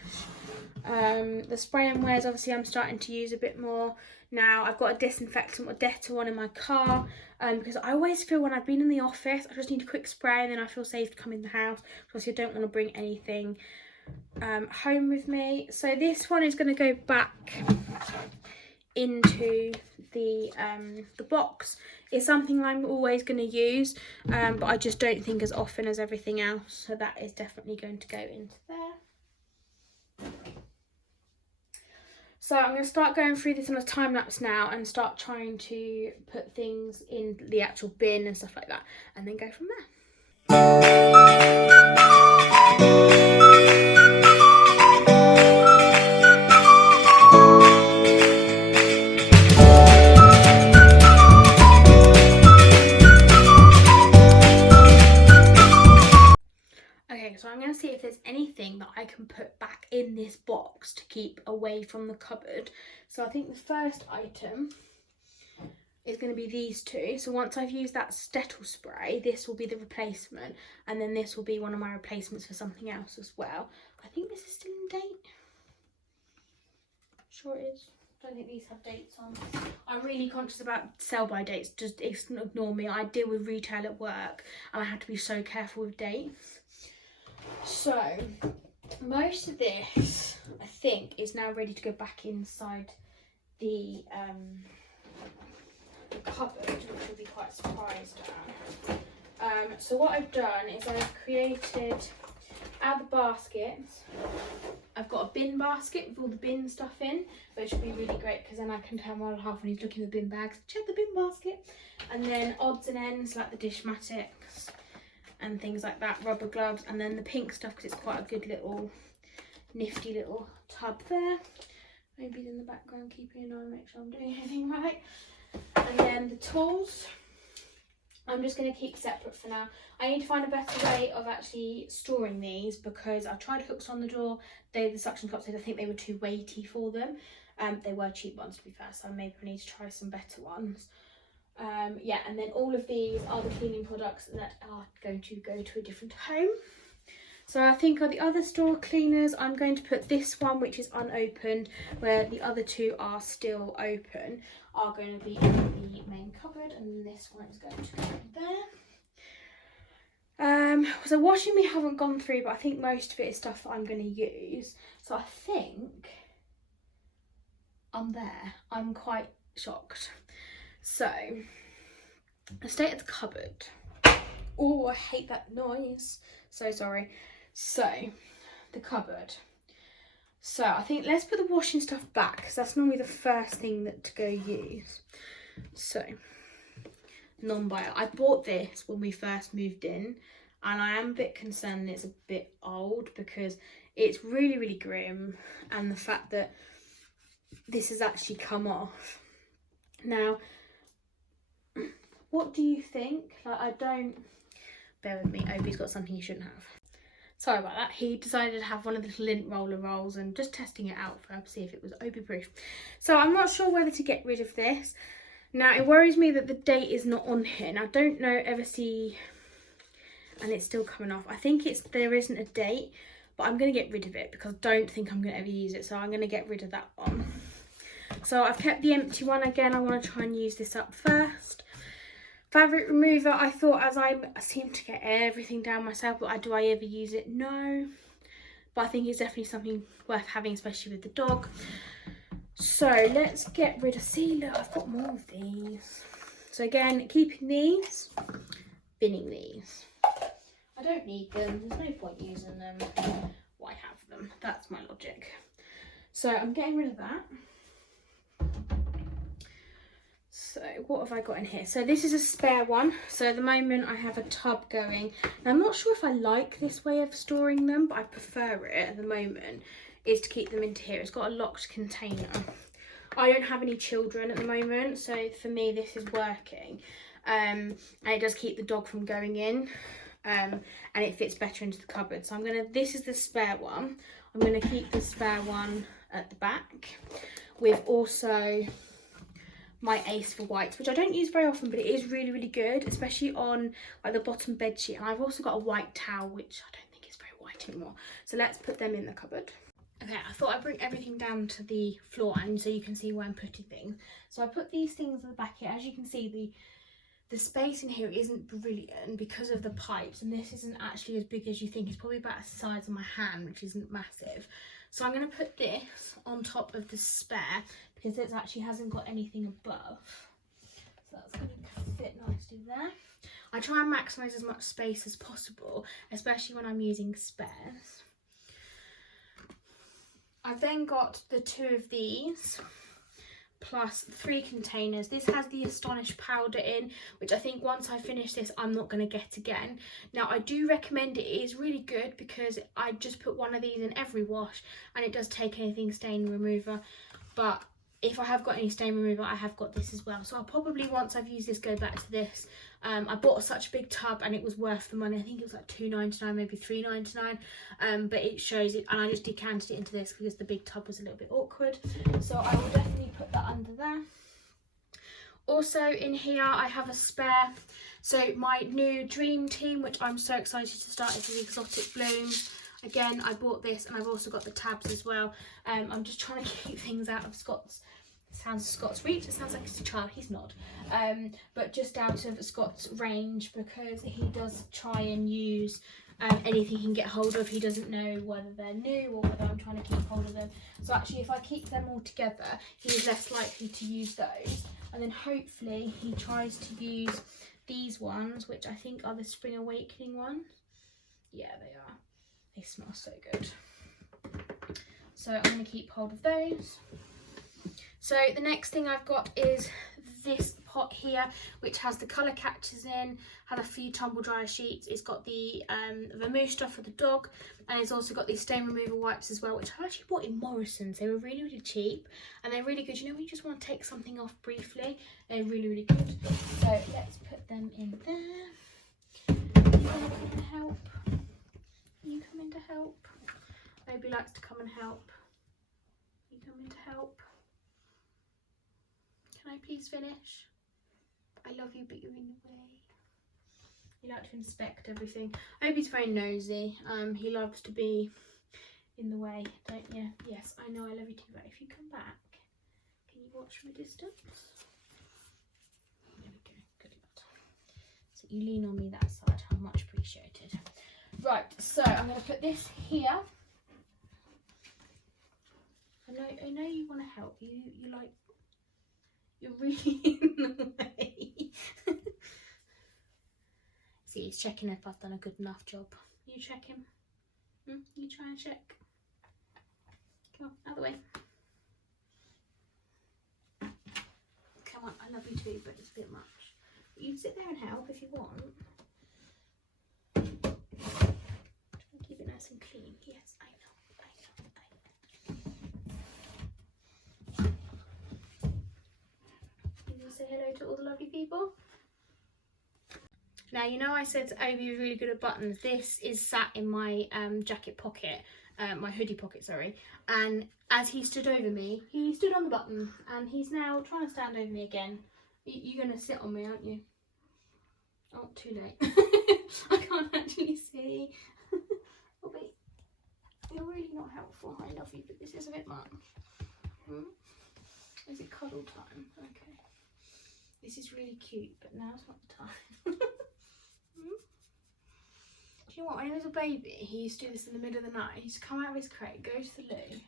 The spray and wears, obviously I'm starting to use a bit more now. I've got a disinfectant or Dettol one in my car, because I always feel when I've been in the office I just need a quick spray and then I feel safe to come in the house, because I don't want to bring anything home with me. So this one is going to go back into the box. It's something I'm always going to use, but I just don't think as often as everything else, so that is definitely going to go into there. So I'm going to start going through this on a time lapse now and start trying to put things in the actual bin and stuff like that, and then go from there. Okay, so I'm going to see if there's anything that I can put back in this box to keep away from the cupboard. So I think the first item is going to be these two. So once I've used that Dettol spray, this will be the replacement, and then this will be one of my replacements for something else as well. I think this is still in date. Sure it is. I don't think these have dates on. I'm really conscious about sell-by dates. Just ignore me. I deal with retail at work and I have to be so careful with dates. So most of this, I think, is now ready to go back inside the cupboard, which you'll be quite surprised at. So what I've done is I've created, out of the baskets, I've got a bin basket with all the bin stuff in, which will be really great because then I can tell my other half when he's looking at the bin bags, check the bin basket. And then odds and ends like the Dishmatics and things like that, rubber gloves, and then the pink stuff because it's quite a good little, nifty little tub there. Maybe in the background, keeping an eye, make sure I'm doing everything right. And then the tools, I'm just going to keep separate for now. I need to find a better way of actually storing these because I tried hooks on the door. The suction cups, I think they were too weighty for them. They were cheap ones to be fair, so maybe I need to try some better ones. Yeah, and then all of these are the cleaning products that are going to go to a different home. So I think on the other store cleaners, I'm going to put this one, which is unopened, where the other two are still open, are going to be in the main cupboard, and this one is going to go there. So washing we haven't gone through, but I think most of it is stuff that I'm going to use. So I think I'm there. I'm quite shocked. So, the state of the cupboard. Oh, I hate that noise. So sorry. So, the cupboard. So, I think let's put the washing stuff back because that's normally the first thing that to go use. So, non-bio. I bought this when we first moved in and I am a bit concerned it's a bit old because it's really, really grim, and the fact that this has actually come off. Now, what do you think? Like, I don't, bear with me, Obi's got something he shouldn't have. Sorry about that. He decided to have one of the lint roller rolls and just testing it out for see if it was Obi proof. So I'm not sure whether to get rid of this. Now it worries me that the date is not on here. Now don't know, ever see, and it's still coming off. I think there isn't a date, but I'm going to get rid of it because I don't think I'm going to ever use it. So I'm going to get rid of that one. So I've kept the empty one. Again, I want to try and use this up first. Fabric remover, I thought, as I seem to get everything down myself, but do I ever use it? No. But I think it's definitely something worth having, especially with the dog. So let's get rid of, see, look, I've got more of these. So again, keeping these, binning these. I don't need them, there's no point using them. Why have them? That's my logic. So I'm getting rid of that. So what have I got in here? So this is a spare one. So at the moment I have a tub going. Now I'm not sure if I like this way of storing them, but I prefer it at the moment, is to keep them into here. It's got a locked container. I don't have any children at the moment, so for me this is working. And it does keep the dog from going in. And it fits better into the cupboard. So this is the spare one. I'm gonna keep the spare one at the back, with also my Ace for whites, which I don't use very often, but it is really, really good, especially on like the bottom bed sheet. And I've also got a white towel, which I don't think is very white anymore. So let's put them in the cupboard. Okay, I thought I'd bring everything down to the floor and so you can see where I'm putting things. So I put these things at the back here. As you can see, the space in here isn't brilliant because of the pipes, and this isn't actually as big as you think. It's probably about the size of my hand, which isn't massive. So I'm going to put this on top of the spare because it actually hasn't got anything above. So that's going to fit nicely there. I try and maximise as much space as possible, especially when I'm using spares. I've then got the 2 of these, plus 3 containers. This has the Astonish powder in, which I think once I finish this I'm not going to get again. Now I do recommend it. It is really good because I just put one of these in every wash and it does take anything stain remover, but if I have got any stain remover I have got this as well. So I'll probably, once I've used this, go back to this. I bought such a big tub and it was worth the money. I think it was like $2.99, maybe $3.99, but it shows it, and I just decanted it into this because the big tub was a little bit awkward. So I will definitely put that under there. Also in here I have a spare. So my new dream team, which I'm so excited to start, is the Exotic Blooms. Again, I bought this and I've also got the tabs as well. I'm just trying to keep things out of Scott's, sounds Scott's reach, it sounds like it's a child, he's not. But just out of Scott's range, because he does try and use anything he can get hold of. He doesn't know whether they're new or whether I'm trying to keep hold of them. So actually if I keep them all together, he's less likely to use those. And then hopefully he tries to use these ones, which I think are the Spring Awakening ones. Yeah, they are. They smell so good. So I'm going to keep hold of those. So the next thing I've got is this pot here, which has the colour catchers in, has a few tumble dryer sheets. It's got the vermouth stuff for the dog, and it's also got these stain removal wipes as well, which I actually bought in Morrison's. They were really, really cheap and they're really good. You know when you just want to take something off briefly? They're really, really good. So let's put them in there. You come in to help. You come in to help. Obi likes to come and help. You come in to help. Can I please finish? I love you, but you're in the way. You like to inspect everything. Obi's very nosy. He loves to be in the way, don't you? Yes, I know I love you too, but if you come back, can you watch from a distance? There we go, good lad. So you lean on me that side, I'm much appreciated. Right, so I'm going to put this here. I know you want to help. You're really in the way. See, he's checking if I've done a good enough job. You check him. You try and check. Come on, out of the way. Come on, I love you too, but it's a bit much. But you can sit there and help if you want. Keep it nice and clean. Yes, I know. You want to say hello to all the lovely people? Now, you know I said Obi was really good at buttons. This is sat in my jacket pocket, my hoodie pocket, sorry. And as he stood over me, he stood on the button, and he's now trying to stand over me again. You're going to sit on me, aren't you? Oh, too late. I can't actually see. Oh, wait. You're really not helpful. I love you, but this is a bit much. Is it cuddle time? Okay. This is really cute, but now's not the time. Do you know what? When he was a baby, he used to do this in the middle of the night. He used to come out of his crate, go to the loo,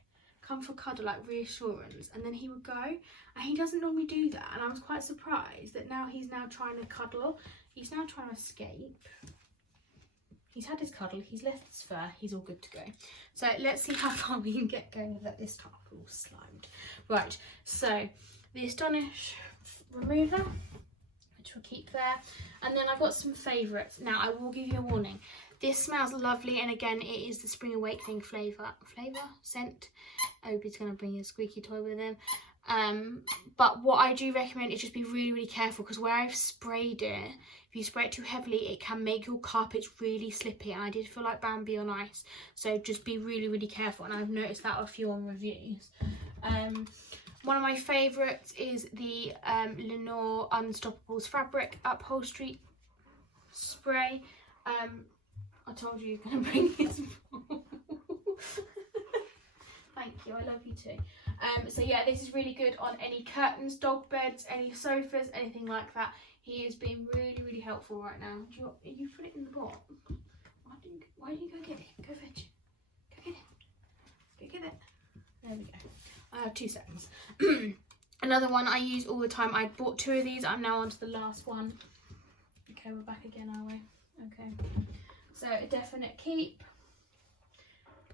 come for a cuddle, like reassurance, and then he would go. And he doesn't normally do that, and I was quite surprised that now he's now trying to cuddle. He's now trying to escape. He's had his cuddle, he's left his fur, he's all good to go. So let's see how far we can get going with that this time. All slimed. Right, so the Astonish remover, which will keep there. And then I've got some favourites. Now I will give you a warning. This smells lovely, and again it is the Spring Awakening scent. Obi's going to bring a squeaky toy with him. But what I do recommend is just be really, really careful, because where I've sprayed it, if you spray it too heavily, it can make your carpets really slippy, and I did feel like Bambi on ice. So just be really, really careful, and I've noticed that a few on reviews. One of my favourites is the Lenore Unstoppables Fabric Upholstery Spray. I told you you're going to bring this. Thank you, I love you too. So yeah, this is really good on any curtains, dog beds, any sofas, anything like that. He is being really, really helpful right now. You put it in the pot. Why don't you go get it? Go fetch it. Go get it. Go get it. There we go. 2 seconds. Another one I use all the time. I bought 2 of these. I'm now on to the last one. Okay, we're back again, are we? Okay. So a definite keep.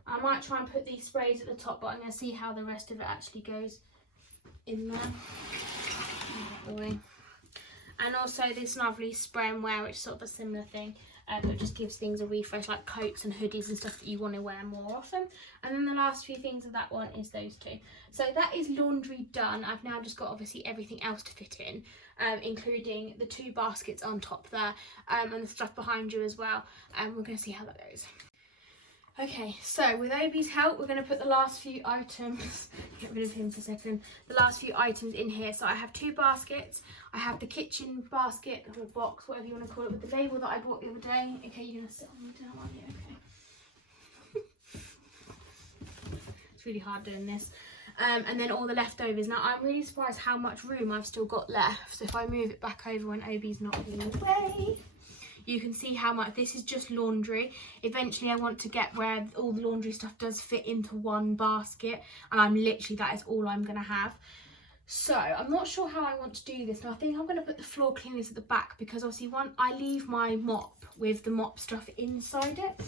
I might try and put these sprays at the top, but I'm going to see how the rest of it actually goes in there. And also this lovely spray and wear, which is sort of a similar thing, but just gives things a refresh, like coats and hoodies and stuff that you want to wear more often. And then the last few things of that one is those 2. So that is laundry done. I've now just got obviously everything else to fit in, including the 2 baskets on top there, and the stuff behind you as well. And we're going to see how that goes. Okay, so with Obi's help, we're going to put the last few items, get rid of him for a second, the last few items in here. So I have 2 baskets. I have the kitchen basket, or box, whatever you want to call it, with the label that I bought the other day. Okay, you're going to sit on me down, aren't you? Okay. It's really hard doing this. And then all the leftovers. Now, I'm really surprised how much room I've still got left. So if I move it back over when Obi's not in the way, you can see how much. This is just laundry. Eventually I want to get where all the laundry stuff does fit into one basket, and I'm literally, that is all I'm going to have. So I'm not sure how I want to do this. Now I think I'm going to put the floor cleaners at the back, because obviously I leave my mop with the mop stuff inside it.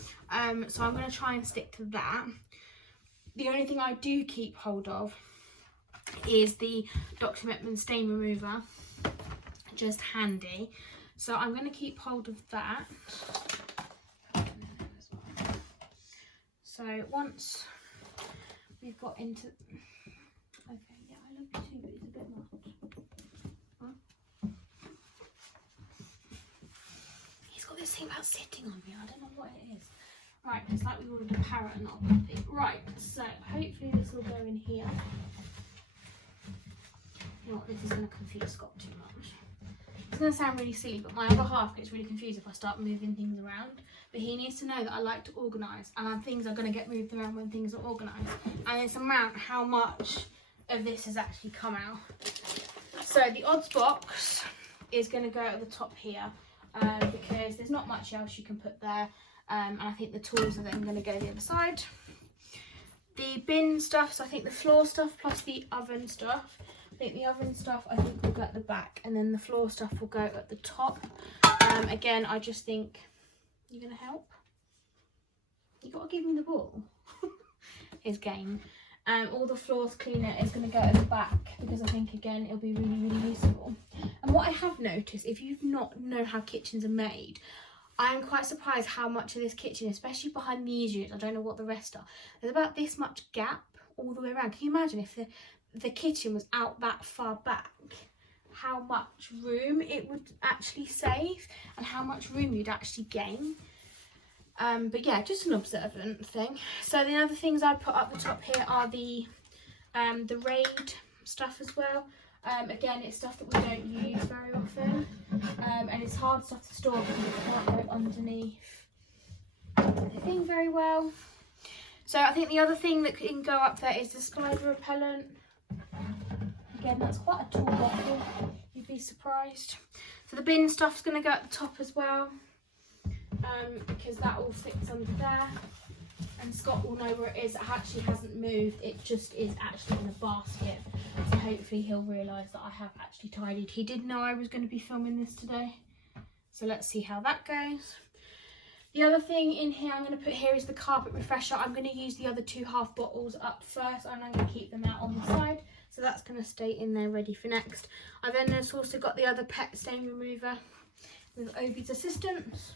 So I'm going to try and stick to that. The only thing I do keep hold of is the Dr. Mettmann stain remover, just handy. So I'm going to keep hold of that. So once we've got into... Okay, yeah, I love you too, but it's a bit much. Huh? He's got this thing about sitting on me. I don't know what it is. Right, it's like we ordered a parrot and not a puppy. Right, so hopefully this will go in here. You know what, this is going to confuse Scott too much. It's going to sound really silly, but my other half gets really confused if I start moving things around. But he needs to know that I like to organise, and things are going to get moved around when things are organised. And it's amount how much of this has actually come out. So the odds box is going to go at the top here, because there's not much else you can put there. And I think the tools are then going to go the other side. The bin stuff, so I think the floor stuff plus the oven stuff. I think the oven stuff will go at the back, and then the floor stuff will go at the top. Again, I just think, you're going to help? You got to give me the ball. His game. All the floors cleaner is going to go at the back, because I think, again, it'll be really, really useful. And what I have noticed, if you not know how kitchens are made, I am quite surprised how much of this kitchen, especially behind these units, I don't know what the rest are, there's about this much gap all the way around. Can you imagine if the kitchen was out that far back, how much room it would actually save and how much room you'd actually gain? But yeah, just an observant thing. So the other things I'd put up the top here are the raid stuff as well. Again, it's stuff that we don't use very often, and it's hard stuff to store because it can't go underneath the thing very well. So I think the other thing that can go up there is the spider repellent. Again, that's quite a tall bottle, you'd be surprised. So the bin stuff's going to go at the top as well, because that all fits under there. And Scott will know where it is. It actually hasn't moved, it just is actually in a basket. So hopefully he'll realise that I have actually tidied. He did know I was going to be filming this today. So let's see how that goes. The other thing in here I'm going to put here is the carpet refresher. I'm going to use the other 2 half bottles up first, and I'm going to keep them out on the side. So that's going to stay in there ready for next. I then has also got the other pet stain remover with Obi's assistance.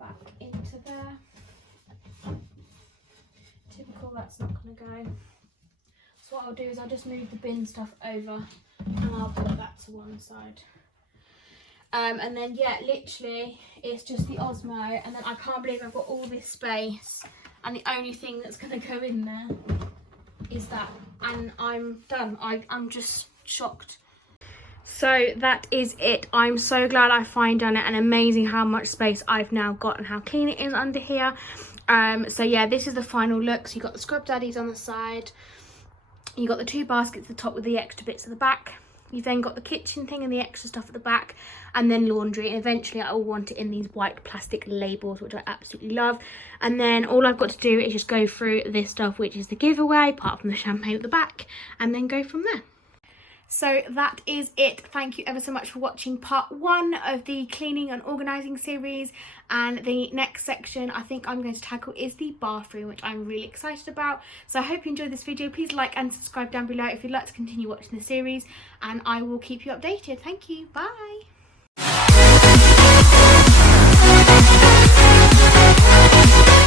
Back into there. Typical, that's not going to go. So what I'll do is I'll just move the bin stuff over and I'll put that to one side. And then yeah, literally it's just the Osmo, and then I can't believe I've got all this space and the only thing that's going to go in there is that, and I'm done. I'm just shocked. So that is it. I'm so glad I finally done it, and amazing how much space I've now got and how clean it is under here. So yeah, this is the final look. So you got the scrub daddies on the side, you got the 2 baskets at the top with the extra bits at the back. You've then got the kitchen thing and the extra stuff at the back, and then laundry, and eventually I will want it in these white plastic labels, which I absolutely love. And then all I've got to do is just go through this stuff, which is the giveaway, apart from the champagne at the back, and then go from there. So that is it. Thank you ever so much for watching part 1 of the cleaning and organising series. And the next section I think I'm going to tackle is the bathroom, which I'm really excited about. So I hope you enjoyed this video. Please like and subscribe down below if you'd like to continue watching the series, and I will keep you updated. Thank you. Bye.